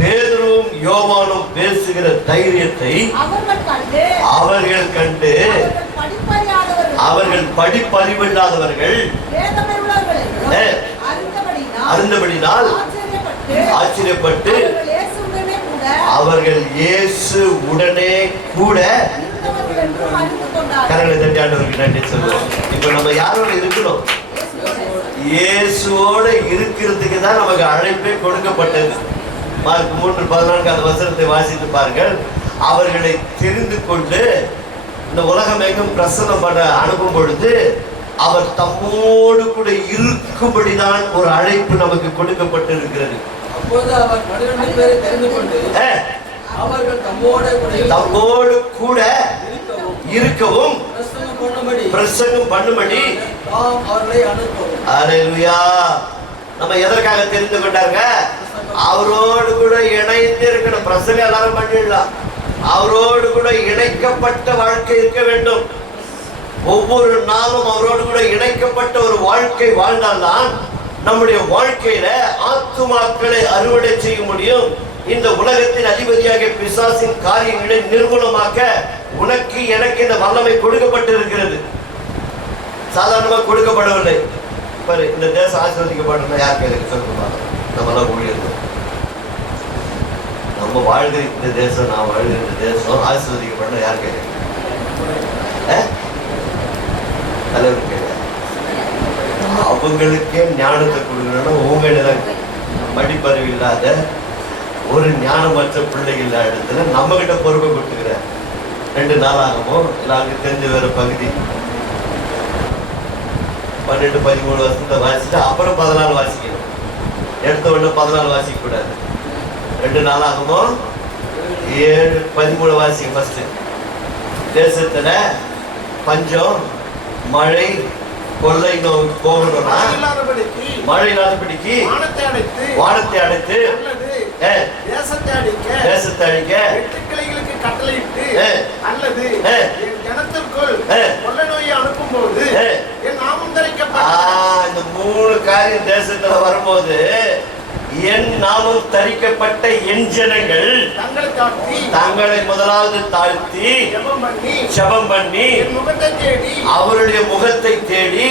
பேதுருவும் யோவானும் பேசுகிற தைரியத்தை அவர்கள் கண்டு அவர்கள் படிப்பறிவில்லாதவர்கள் அறிந்தபடினால் ஆச்சரியப்பட்டு அவர்கள் இயேசு உடனே கூட கரங்களை தட்டி ஆண்டவருக்கு நன்றி சொல்லுவோம். இப்ப நம்ம யாரோட இருக்கணும்? இயேசுவோட இருக்கிறதுக்கு தான் நமக்கு அழைப்பே கொடுக்கப்பட்டது. மார்க் 3:14 அந்த வசனத்தை வாசித்து பாருங்கள். அவர்களை தெரிந்து கொண்டு இந்த உலகம் எங்கும் பிரசன்னம் பண்ண அனுப்பும் பொழுது அவர் தம்மோடு கூட இருக்கும்படிதான் ஒரு அழைப்பு நமக்கு கொடுக்கப்பட்டு இருக்கிறது. அப்போது அவர் 12 பேரை தெரிந்து கொண்டு அவர்கள் தம்மோடு கூட இருக்கவும் பிரசங்கம் பண்ணும்படி அவர்களை அனுப்பவும். அல்லேலூயா. நம்ம எதற்காக தெரிந்து கொண்டாங்க? அவரோடு கூட இணைந்து இருக்கணும். பிரசங்கம் எல்லாரும் பண்ணிடலாம். அவரோடு கூட இணைக்கப்பட்ட வாழ்க்கை இருக்க வேண்டும். ஒவ்வொரு நாளும் அவரோடு கூட இணைக்கப்பட்ட ஒரு வாழ்க்கை வாழ்ந்தால்தான் நம்முடைய வாழ்க்கையில ஆத்துமாக்களை அறுவடை செய்ய முடியும். இந்த உலகத்தின் அதிபதியாக பிசாசின் காரியங்களை நிர்மூலமாக்க உனக்கு எனக்கு இந்த வல்லமை கொடுக்கப்பட்டிருக்கிறது. சாதாரணமா கொடுக்கப்படவில்லை. இந்த தேசம் ஆசீர்வதிக்கப்படணும். யாருக்கு எனக்கு சொல்லுங்க. நம்மளாம் ஊழியர்கள், நம்ம வாழ்கிற இந்த தேசம், நான் வாழ்கிற இந்த தேசம் ஆசீர்வதிக்கப்படணும். யாருக்கு தலைவர் கேட்க அவங்களுக்கே ஞானத்தை கொடுக்கணும்னா உங்கள்தான். படிப்பறிவு இல்லாத ஒரு ஞானமற்ற பிள்ளைகள் இல்லாத இடத்துல நம்ம கிட்ட பொறுப்பை கொடுத்துக்கிற 2 நாளாகமோ எல்லாருக்கும் தெரிஞ்ச வேற பகுதி 12-13 வருஷத்தை வாசிட்டு அப்புறம் 14 வாசிக்கணும். எடுத்த உடனே 14 வாசிக்க கூடாது. 2 நாளாகமோ 7-13 வாசிக்க. ஃபர்ஸ்ட் தேசத்துல பஞ்சம், மழை, கொள்ளை நோய் போகணும்னா மழை இல்லாதபடிக்கு வானத்தை அடைத்து தேசத்தை அழிக்க கட்டளையிட்டு அல்லது ஜனத்திற்குள் கொள்ளை நோயை அனுப்பும்போது என் நாமம் தரிக்கப்பட்ட இந்த 3 காரியம் தேசத்துல வரும்போது என் நாமம் தரிக்கப்பட்ட என் ஜனங்கள் தங்களை முதலாவது தாழ்த்தி ஜெபம் பண்ணி அவருடைய முகத்தை தேடி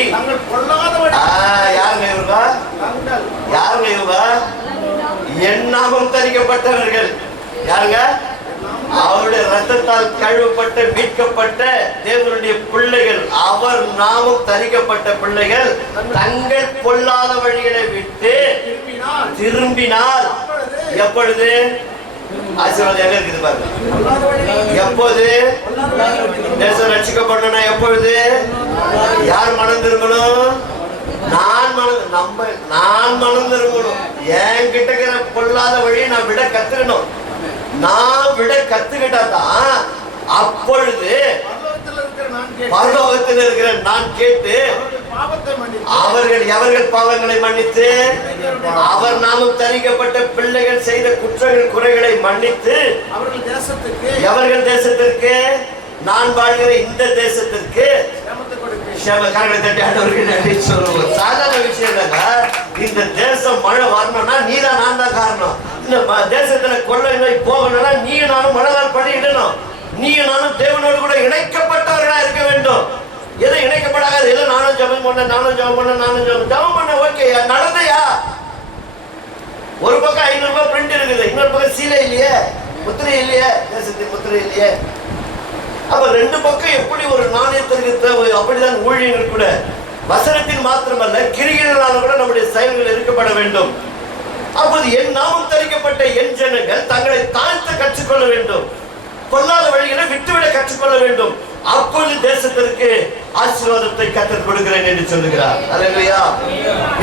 யாருங்க இவங்க? யாருங்க இவங்க? என் நாமம் தரிக்கப்பட்டவர்கள். யாருங்க? அவருடைய ரத்தத்தால் கழுவப்பட்ட மீட்கப்பட்ட தேவனுடைய பிள்ளைகள். அவர் நாமம் தரிக்கப்பட்ட பிள்ளைகள் தங்கள் பொல்லாத வழிகளை விட்டு திரும்பினால் எப்பொழுது ஆசீர்வாதம் எங்க இருக்குது பாருங்க. எப்போது தேசம் ரட்சிக்கப்படணும்னா எப்பொழுது? யார் மனம் திரும்பணும்? நான் மனம் திரும்பணும். என்கிட்ட இருக்கிற பொல்லாத வழியை நான் விட கத்துக்கணும். நான் விட கத்துக்கிட்டா தான் அப்பொழுது பரலோகத்தில் இருக்கிற நான் கேட்டு அவர்கள் பாவங்களை மன்னித்து அவர் நாமம் தரிக்கப்பட்ட பிள்ளைகள் செய்த குற்றங்கள் குறைகளை மன்னித்து அவர்கள் தேசத்திற்கு நான் வாழ்கிற இந்த தேசத்திற்கு சாதாரண விஷயம் இல்லைங்க. இந்த தேசம் மழை வரணும்னா நீதான், நான் தான் காரணம். இந்த தேசத்துல கொள்ளை நோய் போகணும்னா நீயும் நானும் மழைதான் பண்ணிடணும். நீயும் நானும் தேவனோடு கூட இணைக்கப்பட்டவர்களா இருக்க வேண்டும். எதை இணைக்கப்படாது? எதோ நானும் ஜெபம் பண்ண ஓகே நடந்தையா? ஒரு பக்கம் 500 ரூபாய் பிரிண்ட் இருக்குது, இன்னொரு பக்கம் சீலை இல்லையே, முத்திரை இல்லையே, தேசத்தின் முத்திரை இல்லையே. அப்ப 2 பக்கம் எப்படி ஒரு நாணயத்திற்கு தேவை? அப்படிதான் ஊழியர்கள் கூட வசனத்தின் மாத்திரமல்ல கிரிகளினால கூட நம்முடைய செயல்கள் இருக்கப்பட வேண்டும். அப்போது என் நாமம் தரிக்கப்பட்ட என் ஜனங்கள் தங்களை தாழ்த்த கற்றுக்கொள்ள வேண்டும். பொல்லாத வழிகளை விட்டுவிட கற்றுக்கொள்ள வேண்டும். அப்பொழுது தேசத்திற்கு ஆசீர்வாதத்தை கற்றுக் கொடுக்கிறேன் என்று சொல்லுகிறார். அல்லேலூயா.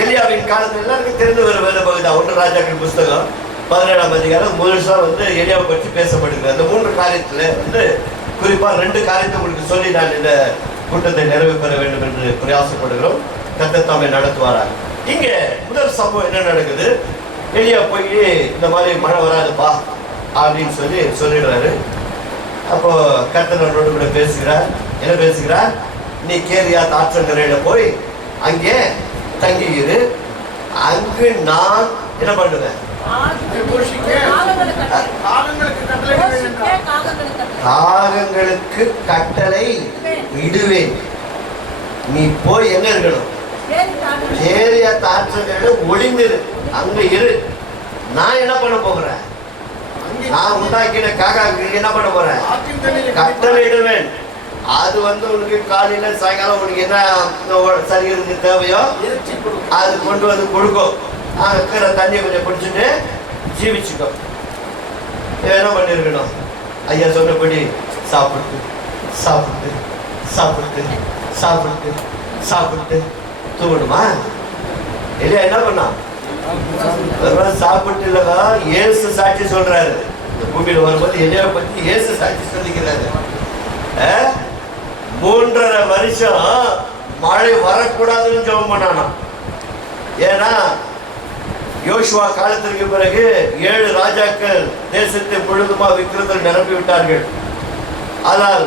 எலியாவின் காலத்தில் எல்லாருக்கும் தெரிந்து வர வேத பகுதி 1 ராஜாக்கள் புஸ்தகம் 17ஆம் அதிகாரம் முழுசா எலியாவை பற்றி பேசப்படுகிறது. அந்த 3 காரியத்துல குறிப்பா 2 காரியத்தை உங்களுக்கு சொல்லி நான் இந்த கூட்டத்தை நிறைவு பெற வேண்டும் என்று பிரயாசப்படுகிறோம். கர்த்தர் தாமே நடத்துவாராக. இங்க முதல் சம்பவம் என்ன நடக்குது? எலியா போய் இந்த மாதிரி மழை வராதுப்பா அப்படின்னு சொல்லிடுறாரு. அப்போ கர்த்தர் அவரோடு கூட பேசுகிறார். என்ன பேசுகிறார்? நீ கேரியா ஆற்றங்கரையில போய் அங்கே தங்கியிரு, அங்கு நான் என்ன பண்ணுவேன்? காகங்களுக்கு கட்டளை இடுவேன். நீ போய் எங்க இருக்கணும்? கேரியா ஆற்றங்கரையில ஒளிந்திரு, அங்க இரு. நான் என்ன பண்ண போகிறேன்? நான் உண்டாக்கின காக்காக்கு என்ன பண்ண போறேன்? கட்டளை இடுவேன். அது உனக்கு காலையில சாயங்காலம் உனக்கு என்ன சரீரத்துக்கு தேவையோ அது கொண்டு வந்து கொடுக்கும். இருக்கிற தண்ணியை கொஞ்சம் குடிச்சுட்டு ஜீவிச்சுக்கோ. என்ன பண்ணிருக்கணும்? ஐயா சொன்னபடி சாப்பிட்டு சாப்பிட்டு சாப்பிட்டு சாப்பிட்டு சாப்பிட்டு தூங்கணுமா? இல்லையா? என்ன பண்ணா? சாப்பிட்டு இல்லதா இயேசு சாட்சி சொல்றாரு. இந்த பூமியில வரும்போது எலியாவை பத்தி இயேசு சாட்சி சொல்லிக்கிறாரு. 3.5 வருஷம் மழை வரக்கூடாதுன்னு ஜெபம் பண்ணானா. ஏன்னா யோசுவா காலத்திற்கு பிறகு 7 ராஜாக்கள் தேசத்தை முழுதுமா விக்கிரத்தில் நிரப்பி விட்டார்கள். ஆனால்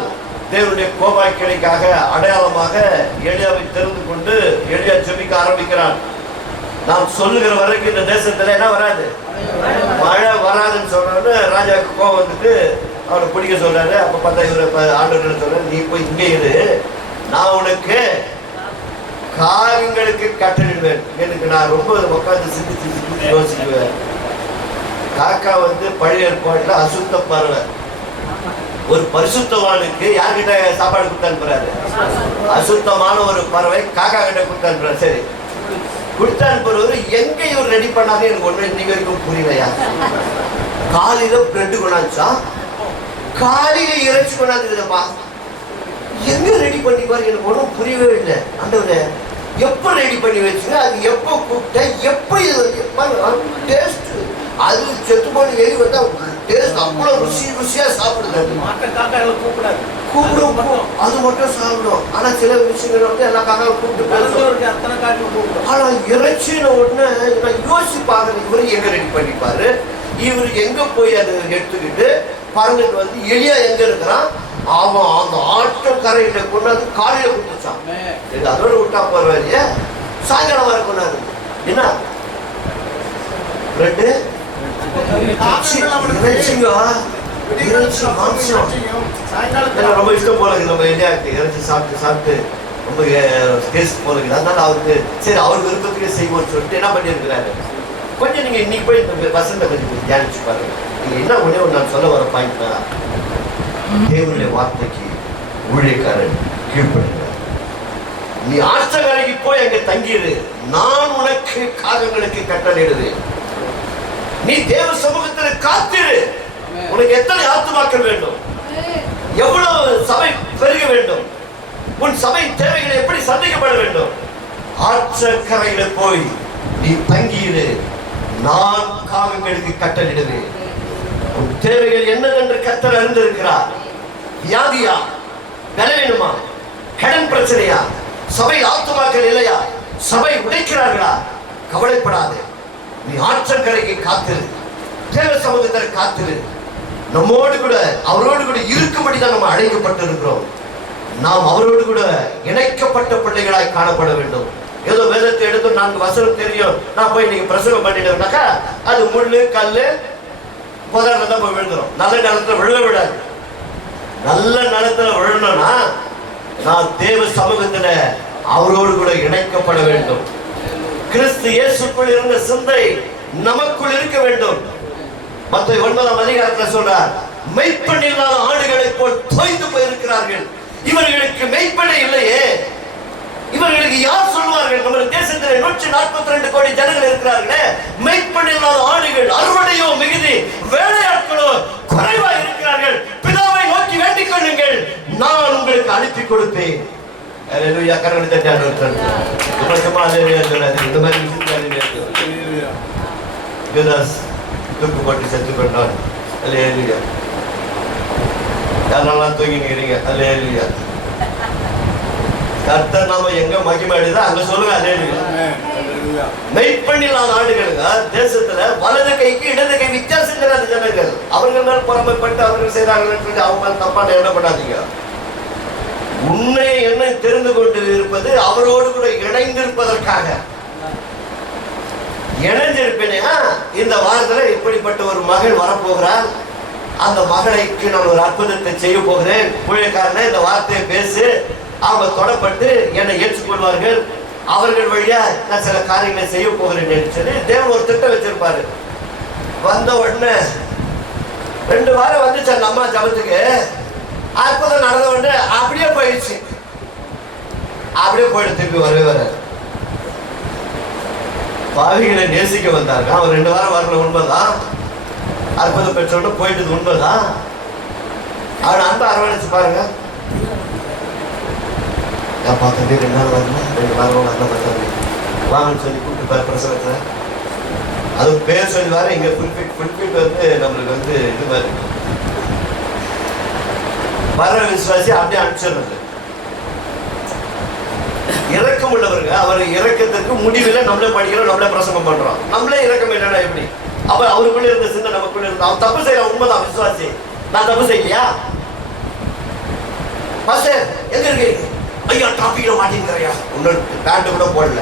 தேவனுடைய கோபாக்கினைக்காக அடையாளமாக எலியாவை தெரிந்து கொண்டு எலியா ஜெபிக்க ஆரம்பிக்கிறான். நான் சொல்லுகிற வரைக்கும் இந்த தேசத்துல என்ன வராது? மழை வராதுன்னு சொன்னோன்னு ராஜாவுக்கு கோபம் வந்துட்டு அவனை பிடிக்க சொல்றாரு. அப்ப பார்த்தா இவரை ஆண்டவர் சொல்றாரு, நீ போய் இங்கே இரு, நான் உனக்கு காகங்களுக்கு கட்டளிடுவேன். எனக்கு நான் ரொம்ப உட்காந்து சிந்திச்சு யோசிக்குவேன். காக்கா பழைய ஏற்பாட்டுல அசுத்த பறவை. ஒரு பரிசுத்தவானுக்கு யார்கிட்ட சாப்பாடு கொடுத்து அனுப்புறாரு? அசுத்தமான ஒரு பறவை காக்கா கிட்ட கொடுத்து அனுப்புறாரு. சரி, கொடுத்து அனுப்புறவர் எங்க இவர் ரெடி பண்ணாதே எனக்கு ஒண்ணு இன்னைக்கு வரைக்கும் புரியலையா? காலையில பிரெட் கொண்டாச்சா, காலையில இறைச்சி கொண்டாந்துப்பா, எங்க ரெடி பண்ணி பாரு, எனக்கு ஒன்றும் புரியவே இல்லை. ஆண்டவரே எப்ப ரெடி பண்ணி வச்சுங்க, அது எப்போ கூப்பிட்டேன், எப்போ இது டேஸ்ட், அது செத்து போன எலி டேஸ்ட் அவ்வளவு ருசியா சாப்பிடுது. கூப்பிடும், அது மட்டும் சாப்பிடும். ஆனா சில விஷயங்கள் எல்லா காக்காவும் கூப்பிட்டு பேசும். ஆனா இறைச்சின உடனே நான் யோசிப்பாங்க, இவரு எங்க ரெடி பண்ணிப்பாரு, இவரு எங்க போய் அதை எடுத்துக்கிட்டு பறந்துட்டு எலியா எங்க இருக்கிறான், அவன் அந்த ஆற்றக்கரையில கொண்டாந்து காலையில கொடுத்துச்சான். அதோட விட்டா போறவரைய சாயங்காலம் வர கொண்டாரு. என்ன பிரெட்டு ரொம்ப இஷ்டம் போல இருக்குது. நம்ம எலியாவுக்கு இறைச்சி சாப்பிட்டு சாப்பிட்டு ரொம்ப டேஸ்ட் போல இருக்குது. அதனால அவருக்கு சரி அவர் விருப்பத்துக்கே செய்வோம்னு சொல்லிட்டு என்ன பண்ணியிருக்கிறாரு. கொஞ்சம் நீங்க இன்னைக்கு போய் இந்த வசந்த கொஞ்சம் தியானிச்சு பாருங்க. நீங்க என்ன ஒண்ணே நான் சொல்ல வர பாயிண்ட் தான், தேவனுடைய வார்த்தைக்கு ஊழியக்காரன் கீழ்ப்படுகிறார். நீ ஆற்றங்கரைக்கு போய் அங்க தங்கிடு, நான் உனக்கு காகங்களுக்கு கட்டளையிடுவேன். நீ தேவ சமூகத்தில் காத்திரு. உனக்கு எத்தனை ஆத்துமாக்கள் வேண்டும், எவ்வளவு சபை பெருக வேண்டும், உன் சபை தேவைகளை எப்படி சந்திக்கப்பட வேண்டும். ஆற்றங்கரையில போய் நீ தங்கியிரு, நான் காகங்களுக்கு கட்டளையிடுவேன். உன் தேவைகள் என்னவென்று கர்த்தர் அறிந்திருக்கிறார். வியாதியா, பலவீனமா, கடன் பிரச்சனையா, சபை ஆத்துமாக்கள் இல்லையா, சபை உடைக்கிறார்களா, கவலைப்படாது. நீ ஆற்றங்கரைக்கு காத்திரு, தேவ சமூகத்தில் காத்திரு. நம்மோடு கூட அவரோடு கூட இருக்கும்படி தான் நம்ம அழைக்கப்பட்டிருக்கிறோம். நாம் அவரோடு கூட இணைக்கப்பட்ட பிள்ளைகளாய் காணப்பட வேண்டும். ஏதோ வேதத்தை எடுத்து 4 வசனம் தெரியும், நான் போய் நீங்க பிரசவம் பண்ணிட்டேன்னாக்கா அது முள்ளு கல்லு புதர்ல தான் போய் விழுந்துடும். நல்ல நிலத்துல விழ விடாது. நல்ல நிலத்துல விழணும்னா நான் தேவ சமூகத்துல அவரோடு கூட இணைக்கப்பட வேண்டும். கிறிஸ்து இயேசுக்குள் இருந்த சிந்தை நமக்குள் இருக்க வேண்டும். மத்தேயு 9ஆம் அதிகாரத்துல சொல்றார், மெய்ப்பன் இல்லாத ஆடுகளை போல் தோய்ந்து போயிருக்கிறார்கள். இவர்களுக்கு மெய்ப்பனே இல்லையே, இவர்களுக்கு யார் சொல்வார்கள்? நம்ம தேசத்தில் 142 கோடி ஜனங்கள் இருக்கிறார்களே, மெய்ப்பன் இல்லாத ஆடுகள், அறுவடையோ மிகுதி, வேலையாட்களோ குறைவா இருக்கிறார்கள். பிதாவை நோக்கி வேண்டிக் கொள்ளுங்கள், நான் உங்களுக்கு அனுப்பி கொடுப்பேன். அல்லேலூயா. கரங்களை தட்டி ஆண்டவருக்கு அல்லேலூயா சொல்லாதீங்க. இந்த மாதிரி விஷயத்துல யூதாஸ் தூக்குப்பட்டு செத்து கொண்டான். அல்லேலூயா. யாரெல்லாம் தூங்கி நிக்கிறீங்க? அல்லேலூயா. கர்த்தர் நாம எங்க மகிமை அடையுதோ அங்க சொல்லுங்க அல்லேலூயா. மெய்ப்பண்ணில்லாத ஆடுகளுங்க தேசத்துல வலது கைக்கு இடது கை வித்தியாசம் தெரியாத ஜனங்கள். அவர்கள் மேல் பொறாமைப்பட்டு அவர்கள் செய்யறாங்கன்னு சொல்லி அவங்க தப்பான என்ன பண்ணாதீங்க. உன்னை என்ன தெரிந்து கொண்டு இருப்பது அவரோடு கூட இணைந்திருப்பதற்காக. இணைஞ்சிருப்பேனா இந்த வாரத்துல இப்படிப்பட்ட ஒரு மகள் வரப்போகிறார். அந்த மகளைக்கு நான் ஒரு அற்புதத்தை செய்ய போகிறேன். ஊழியக்காரனை இந்த வார்த்தையை பேசு, அவங்க தொடப்பட்டு என்னை ஏற்றுக்கொள்வார்கள், அவர்கள் வழியா நான் சில காரியங்களை செய்ய போகிறேன் சொல்லி தேவன் ஒரு திட்டம் வச்சிருப்பாரு. வந்த உடனே 2 வாரம் வந்துச்சு அந்த அம்மா ஜபத்துக்கு. அற்புதம் நடந்த உடனே அப்படியே போயிடுச்சு. அப்படியே போயிட்டு திருப்பி வரவே வர பாவிகளை நேசிக்க வந்தாங்க. அவர் 2 வாரம் வரல, உண்மைதான். அற்புதம் பெற்றோட போயிட்டது உண்மைதான். அவன் அன்பை அரவணைச்சு பாருங்க. தம்பி 2 நாள் வரல, 2 வாரம் வரல பார்த்தாங்க வாங்கன்னு சொல்லி கூப்பிட்டு பிரசவத்துல அது பேர் சொல்லி வர இங்க ஃபுல்ஃபிட் வந்து நம்மளுக்கு வந்து இது மாதிரி வர விசுவாசி அப்படியே அனுப்பிச்சிடுறது. இறக்கம் உள்ளவருங்க. அவர் இறக்கத்திற்கு முடிவில் நம்மளே படிக்கிறோம், நம்மளே பிரசங்கம் பண்றோம். நம்மளே இறக்கம் இல்லைன்னா எப்படி? அப்ப அவருக்குள்ள இருந்த சின்ன நமக்குள்ள இருந்த அவன் தப்பு செய்யற உண்மைதான் விசுவாசி. நான் தப்பு செய்யலையா? பாஸ்டர் எங்க இருக்கு? ஐயா டாபிக்ல மாட்டேங்கிறியா? இன்னொரு பேண்ட் கூட போடல,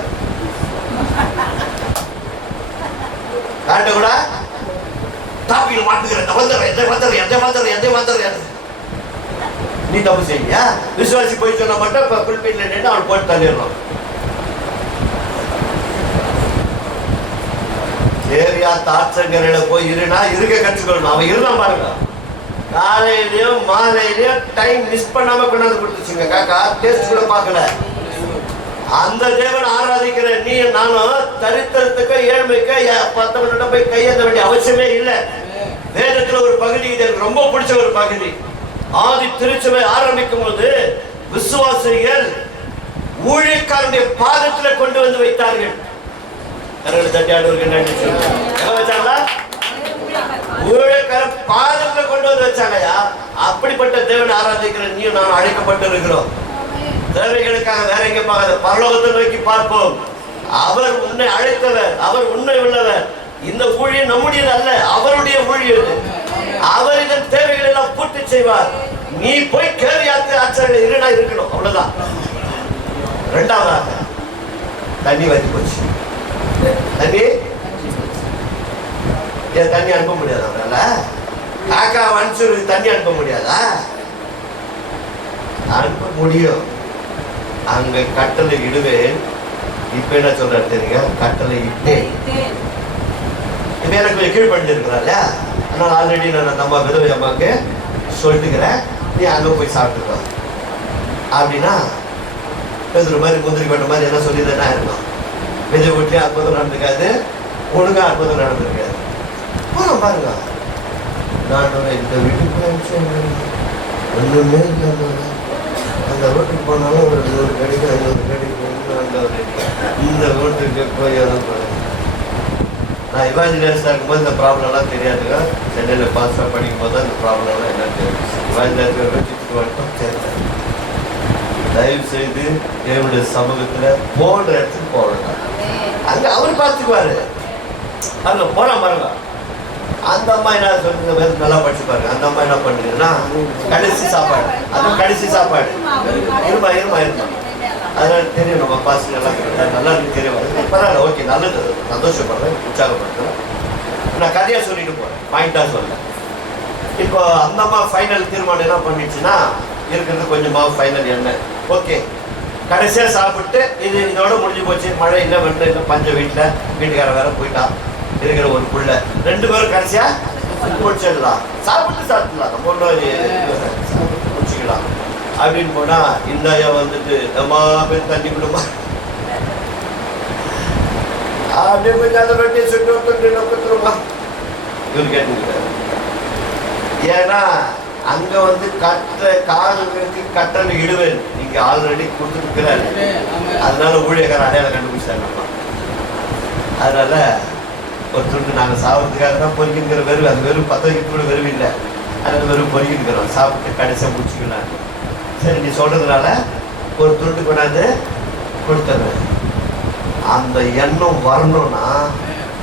பேண்ட் கூட டாபிக்ல மாட்டுகிறேன். நீ தப்பு செய்யா? விசுவாசி போய் சொன்னா மட்டும் இப்ப புல்பீட்ல நின்று அவன் போட்டு தள்ளிடணும். ஏரியா தாட்சங்கரையில போய் இருனா இருக்க கற்றுக்கணும். அவன் இருந்தான் பாருங்க. காலையிலயும் மாலையிலயும் டைம் மிஸ் பண்ணாம கொண்டாந்து கொடுத்துச்சுங்க. காக்கா டேஸ்ட் கூட பார்க்கல. அந்த தேவன் ஆராதிக்கிற நீ நானும் தரித்திரத்துக்கு ஏழ்மைக்கு 10 நிமிடம் போய் கையேற்ற வேண்டிய அவசியமே இல்லை. வேதத்துல ஒரு பகுதி இது எனக்கு ரொம்ப பிடிச்ச ஒரு பகுதி. ஆதி திருச்சபை ஆரம்பிக்கும் போது விசுவாசிகள் ஊழியக்காரனுடைய பாதத்துல கொண்டு வந்து வைத்தார்கள். ஊழியக்கார பாதத்துல கொண்டு வந்து வச்சாங்கயா. அப்படிப்பட்ட தேவன் ஆராதிக்கிற நீயும் நான் அழைக்கப்பட்டு இருக்கிறோம். தேவைகளுக்காக வேற எங்க பார்க்காத, பரலோகத்தை நோக்கி பார்ப்போம். அவர் உன்னை அழைத்தவர், அவர் உண்மை உள்ளவர். இந்த ஊழியம் நம்முடையது அல்ல, அவருடைய ஊழியம். அவர் இதன் தேவைகள் எல்லாம் பூர்த்தி செய்வார். நீ போய் கேள்வி ஆச்சரியம் இருடா இருக்கணும், அவ்வளவுதான். 2வதாக தண்ணி வத்தி போச்சு. தண்ணி ஏன் தண்ணி அனுப்ப முடியாது? அவரால காக்கா அனுப்பிச்சு தண்ணி அனுப்ப முடியாதா? அனுப்ப முடியும். அங்க கட்டளை இடுவேன். இப்ப என்ன சொல்றாரு தெரியுங்க? கட்டளை இட்டேன். இப்ப எனக்கு கொஞ்சம் கீழ்படிஞ்சிருக்கிறாள். அதனால ஆல்ரெடி நான் நம்ம விதவை அம்மாவுக்கு சொல்லிட்டுக்கிறேன், நீ அங்கே போய் சாப்பிட்டுக்கோ அப்படின்னா பேசுற மாதிரி முந்திரி கொட்ட மாதிரி என்ன சொல்லிதான் இருக்கும். விஜய் வீட்லயும் அற்புதம் நடந்திருக்காது, ஒழுங்கா அற்புதம் நடந்திருக்காது. போறோம் பாருங்க. நான் இந்த வீட்டுக்கு ஒண்ணுமே இல்லை. அந்த வீட்டுக்கு போனாலும் ஒரு 100 கடிக்கு 500 கடிக்கு இந்த வீட்டுக்கு போய் நான் இவாஞ்சலிஸ்டாக இருக்கும்போது இந்த ப்ராப்ளம்லாம் தெரியாதுங்க. சென்னையில் பாஸ்டாக படிக்கும் போது தான் இந்த ப்ராப்ளம்லாம் என்ன தெரியும். இவாஞ்சலிஸ்டாக வச்சுட்டு மட்டும் சேர்த்தேன். தயவு செய்து என்னுடைய சமூகத்தில் போன்ற இடத்துக்கு போகணும். அங்கே அவர் பார்த்துக்குவாரு. அங்கே போனால் பாருங்க. அந்த அம்மா என்ன சொல்லுங்க, நல்லா படிச்சு பாருங்க. அந்த அம்மா என்ன பண்ணுறீங்கன்னா கடைசி சாப்பாடு, அதுவும் கடைசி சாப்பாடு இருமா அதனால தெரியும். நம்ம பாசு நல்லா நல்லா தெரியும். பரவாயில்ல, ஓகே, நல்லது, சந்தோஷப்படுறேன், உற்சாகப்படுறேன். நான் கதையாக சொல்லிட்டு போகிறேன், பாயிண்டாக சொல்ல. இப்போ அந்த அம்மா ஃபைனல் தீர்மானம் என்ன பண்ணிடுச்சுன்னா, இருக்கிறது கொஞ்சமாக ஃபைனல் என்ன, ஓகே கடைசியாக சாப்பிட்டு இதோட முடிஞ்சு போச்சு. மழை இல்லை, வெள்ளம் இல்லை, பஞ்ச வீட்டுக்கார வேற போயிட்டான். இருக்கிற ஒரு புள்ள 2 பேரும் கடைசியாக முடிச்சிடலாம், சாப்பிட்டுலாம், நம்ம ஒன்றும் முடிச்சுக்கலாம் அப்படின்னு போனா இந்த ஐயா வந்துட்டு அம்மா பேர் தண்ணி கொடுமா அப்படியே கொஞ்சம் அதை ரொட்டியை சுட்டு கொடுத்துருமா இவரு கேட்டுக்கிறாரு. ஏன்னா அங்க வந்து காலுக்கு கட்டணம் இடுவேன் நீங்க ஆல்ரெடி கொடுத்துருக்கிறாரு. அதனால ஊழியக்கார அடையாளம் கண்டுபிடிச்சாங்க. அதனால ஒரு துண்டு நாங்கள் சாப்பிட்றதுக்காக தான் பொறிக்கிற வெறும், அது வெறும் 10 வைக்கிறது கூட வெறும் இல்லை. அதனால வெறும் பொறிக்கிக்கிறோம், சாப்பிட்டு கடைசியாக முடிச்சுக்கலாம். சரி, நீ சொல்றதுனால ஒரு துண்டு கொண்டாந்து கொடுத்துட்றேன். அந்த எண்ணம் வரணும்னா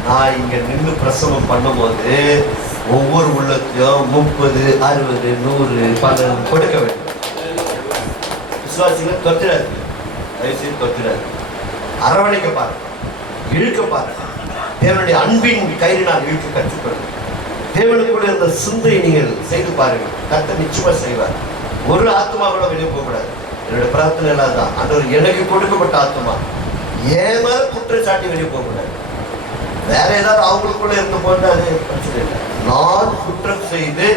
நான் இங்க நின்று பிரசவம் பண்ணும்போது ஒவ்வொரு உள்ளத்தையும் 30, 60, 100, 10 கொடுக்க வேண்டும். விசுவாசிகள் தொத்திராது, தயவுசெய்து தொத்திராது. அரவணைக்க பாருங்க, இழுக்க பாருங்க. தேவனுடைய அன்பின் கயிறினால் இழுக்க கற்றுக்கொள்ளுங்க. தேவனுக்குள்ள இருந்த சிந்தையை நீங்கள் செய்து பாருங்கள். கர்த்தர் நிச்சயமா செய்வார். ஒரு ஆத்மா கூட வெளியே போகக்கூடாது. என்னுடைய பிரார்த்தனை எல்லாம் தான், ஆண்டவர் எனக்கு கொடுக்கப்பட்ட ஆத்மா ஏன் மேல குற்றச்சாட்டி வெளியே போகக்கூடாது. வேற ஏதாவது அவங்களுக்குள்ள இருந்த போது அது பிரச்சனை இல்லை. நான் குற்றம் செய்து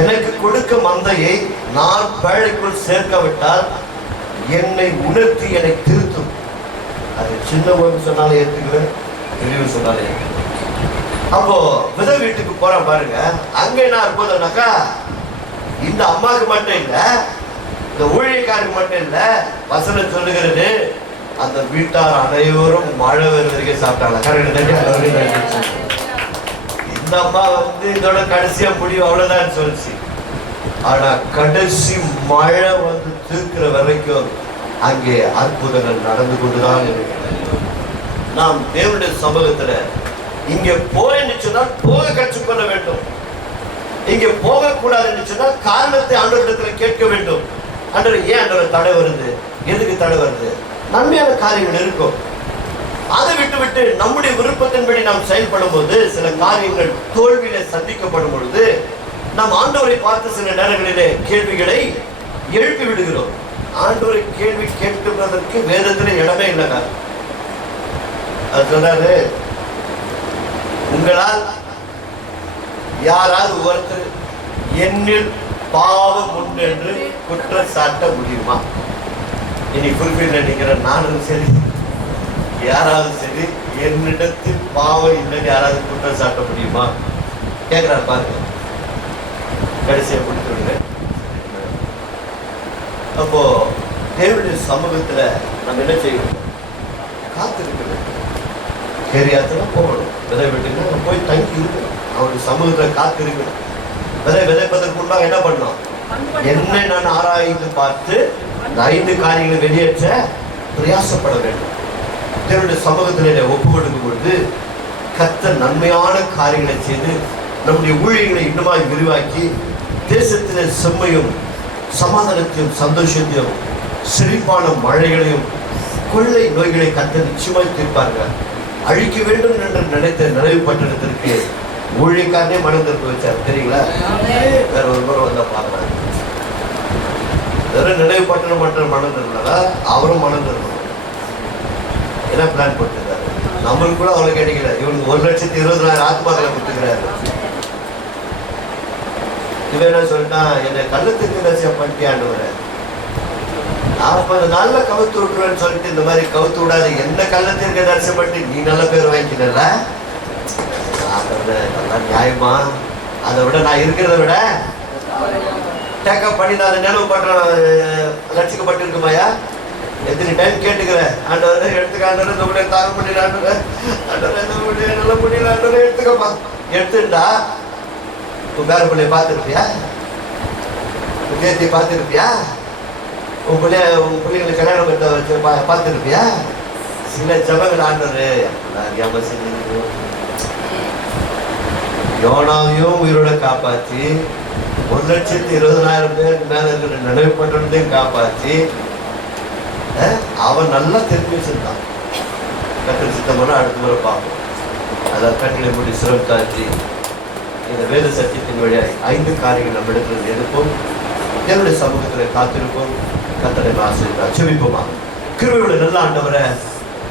எனக்கு கொடுக்க மந்தையை நான் பேழைக்குள் சேர்க்காவிட்டால் என்னை உணர்த்தி என்னை திருத்தும். அது சின்னவங்க சொன்னாலும் ஏற்றுக்குவேன், பெரியவங்க சொன்னாலும் ஏற்றுக்குவேன். அப்போ வித வீட்டுக்கு போற பாருங்க, அங்க என்ன இருப்பதுனாக்கா இந்த அம்மாவுக்கு மட்டும் இல்ல, இந்த ஊழியக்காருக்கு மட்டும் இல்ல, வசனம் சொல்லுகிறது அந்த வீட்டார் அனைவரும் மழை வரைக்கும் சாப்பிட்டாங்க. இந்த அம்மா இதோட கடைசியா முடிவு அவ்வளவுதான் சொல்லிச்சு. ஆனா கடைசி மழை தீர்க்கிற வரைக்கும் அங்கே அற்புதங்கள் நடந்து கொண்டுதான் இருக்கிறது. நாம் தேவனுடைய சமூகத்துல இங்க போய் சொன்னால் போக கற்றுக்கொள்ள வேண்டும். இங்க போக கூடாதுன்னு சொன்னால் காரணத்தை ஆண்டவரிடத்துல கேட்க வேண்டும். ஆண்டவர் ஏன் ஆண்டவர் தடை வருது, எதுக்கு தடை வருது? நன்மையான காரியங்கள் இருக்கும். அதை விட்டு நம்முடைய விருப்பத்தின்படி நாம் செயல்படும் போது சில காரியங்கள் தோல்வியில சந்திக்கப்படும் பொழுது நாம் ஆண்டவரை பார்த்து சில நேரங்களிலே கேள்விகளை எழுப்பி விடுகிறோம். ஆண்டவரை கேள்வி கேட்கிறதற்கு வேதத்துல இடமே இல்லைங்க. அது சொன்னாரு, உங்களால் யாராவது ஒருத்தர் என்னில் பாவம் உண்டு என்று குற்றம் சாட்ட முடியுமா? இனி குறிப்பிட நினைக்கிற நானும் சரி, யாராவது சரி, என்னிடத்தில் பாவம் இல்லைன்னு யாராவது குற்றம் சாட்ட முடியுமா கேட்கிறார் பாருங்க. கடைசியை கொடுத்து விடுறேன். அப்போ தேவனுடைய சமூகத்துல நம்ம என்ன செய்யணும்? காத்திருக்க வேண்டும். கேரியாத்துல போகணும். விதை விட்டுங்க போய் தங்கி இருக்கணும். அவருடைய சமூகத்துல காத்திருக்கணும். விதை விதைப்பதற்கு முன்பாக என்ன பண்ணணும்? என்னை நான் ஆராய்ந்து பார்த்து இந்த 5 காரியங்களை வெளியேற்ற பிரயாசப்பட வேண்டும். தேவனுடைய சமூகத்திலே ஒப்பு கொடுக்கும் பொழுது கர்த்தர் நன்மையான காரியங்களை செய்து நம்முடைய ஊழியர்களை இன்னுமாய் விரிவாக்கி தேசத்திலே செம்மையும் சமாதானத்தையும் சந்தோஷத்தையும் செழிப்பான மழைகளையும் கொள்ளை நோய்களை கர்த்தர் நிச்சயமாய் தீர்ப்பார்கள். அழிக்க வேண்டும் என்று நினைத்த நினைவு பட்டணத்திற்கு ஊழியக்காரனே மனம் திறப்பு வச்சார். தெரியுங்களா? வேற ஒரு முறை வந்தா பாருங்க, வெறும் நினைவு பட்டணம் மட்டும் மனம் திறனால அவரும் மனம் திறக்கணும். என்ன பிளான் போட்டுருக்காரு? நம்மளுக்கு கூட அவ்வளவு கிடைக்கல. இவனுக்கு 1,20,000 ஆத்மாக்களை கொடுத்துக்கிறாரு. இவன் என்ன சொல்லிட்டான், என்னை கள்ளத்துக்கு ரசியம் பண்ணிட்டியான்னு. நான் நல்ல கவுத்து விட்டுருவேன்னு சொல்லிட்டு இந்த மாதிரி கவுத்து விடாது. என்ன கள்ளத்திற்கு தரிசனம் பண்ணி நீ நல்ல பேர் வாங்கிக்கல. நல்லா நியாயமா? அதை விட நான் இருக்கிறத விட டேக்கப் பண்ணி நான் அதை நினைவு பண்றேன் லட்சிக்கப்பட்டு இருக்குமாயா? எத்தனை டைம் கேட்டுக்கிறேன், ஆண்டவரை எடுத்துக்க, ஆண்டவரை இந்த முடிய தாங்க முடியல, ஆண்டவரை இந்த முடிய நல்ல முடியல, ஆண்டவரை எடுத்துக்கப்பா. எடுத்துட்டா உன் பேர பிள்ளைய பார்த்துருப்பியா? உன் கேத்தியை பார்த்துருப்பியா? உன் பிள்ளைங்களுக்கு கல்யாணம் பண்ண வச்சு பார்த்துருப்பியா? சில ஜபங்கள் ஆண்டவரு அறியாம செஞ்சு யோனாவையும் உயிரோட காப்பாற்றி 1,20,000 பேருக்கு மேல இருக்கிற நினைவு பண்றதையும் காப்பாற்றி அவன் நல்லா தெரிஞ்சு வச்சிருந்தான். கற்று சித்தம் பண்ண அடுத்த முறை பார்ப்போம். அதான் கண்களை மூடி சிரம் தாழ்த்தி இந்த வேத சத்தியத்தின் வழியாய் 5 காரியங்கள் நம்ம இடத்துல எடுப்போம். தேவனுடைய சமூகத்தில் காத்திருப்போம். கர்த்தரை ஆசீர்வதிப்பார். ஜெபிப்போமா. கிருபையுள்ள நல்ல ஆண்டவரே,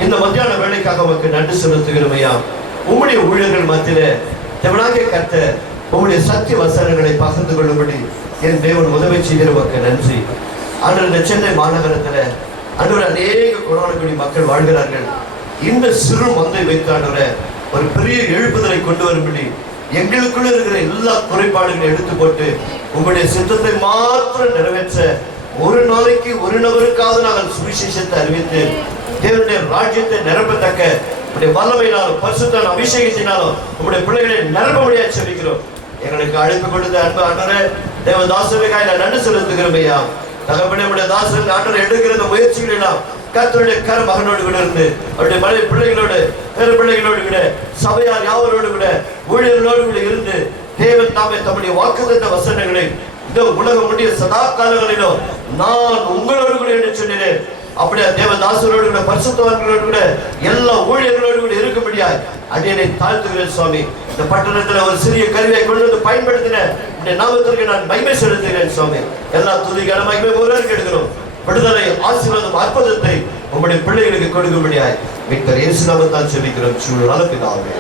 இந்த மத்தியான வேலைக்காக உமக்கு நன்றி செலுத்துகிறோம் ஐயா. உம்முடைய ஊழியர்கள் மத்தியிலே தேவனாகிய கர்த்தர் உம்முடைய சத்திய வசனங்களை பகிர்ந்து கொள்ளும்படி என் தேவன் உதவி செய்கிற உமக்கு நன்றி. ஆண்டவர், இந்த சென்னை மாநகரத்தில் ஆண்டவர் அநேக கொரோனாக்குடி மக்கள் வாழ்கிறார்கள். இந்த சிறு மந்தை வைத்து ஆண்டவரை ஒரு பெரிய எழுப்புதலை கொண்டு வரும்படி எங்களுக்குள்ள இருக்கிற எல்லா குறைபாடுகளையும் எடுத்து போட்டு உங்களுடைய சித்தத்தை மாத்திரம் நிறைவேற்ற ஒரு நாளைக்கு ஒரு நபருக்காவது நாங்கள் சுவிசேஷத்தை அறிவித்து தேவனுடைய ராஜ்யத்தை நிரப்பத்தக்க உங்களுடைய வல்லமையினாலும் பரிசுத்தான அபிஷேகத்தினாலும் உங்களுடைய பிள்ளைகளை நிரப்ப முடியாது சொல்லிக்கிறோம். எங்களுக்கு அழைப்பு கொடுத்த அன்பு ஆண்டவரே, தேவதாசனுக்காக நான் நன்றி செலுத்துகிறோம் ஐயா. தகப்பனே, உடைய தாசன் ஆண்டவர் எடுக்கிற முயற்சிகள் எல்லாம் கர்த்தருடைய கர மகனோடு கூட இருந்து அவருடைய மனைவி பிள்ளைகளோடு வேறு பிள்ளைகளோடு கூட சபையார் யாவரோடு கூட ஊழியர்களோடு கூட இருந்து தேவன் தாமே தம்முடைய வாக்குத்தத்த வசனங்களை இந்த உலகம் முடிய சதா காலங்களிலும் நான் உங்களோடு கூட என்று சொன்னேன். அப்படியே தேவதாசரோடு கூட பரிசுத்தவான்களோடு கூட எல்லா ஊழியர்களோடு கூட இருக்கும்படியாய் அடியனை தாழ்த்துகிறேன் சுவாமி. இந்த பட்டணத்துல ஒரு சிறிய கருவியை கொண்டு வந்து பயன்படுத்தின இந்த நாமத்திற்கு நான் மகிமை செலுத்துகிறேன் சுவாமி. எல்லா துதிக்கான மகிமை ஒருவருக்கு எடுக்கிறோம். விடுதலை, ஆசீர்வாதம், அற்புதத்தை உங்களுடைய பிள்ளைகளுக்கு கொடுக்கும்படியாய் மீட்பர் இயேசு நாமத்தால் ஜெபிக்கிறோம். நல்ல பிதாவே.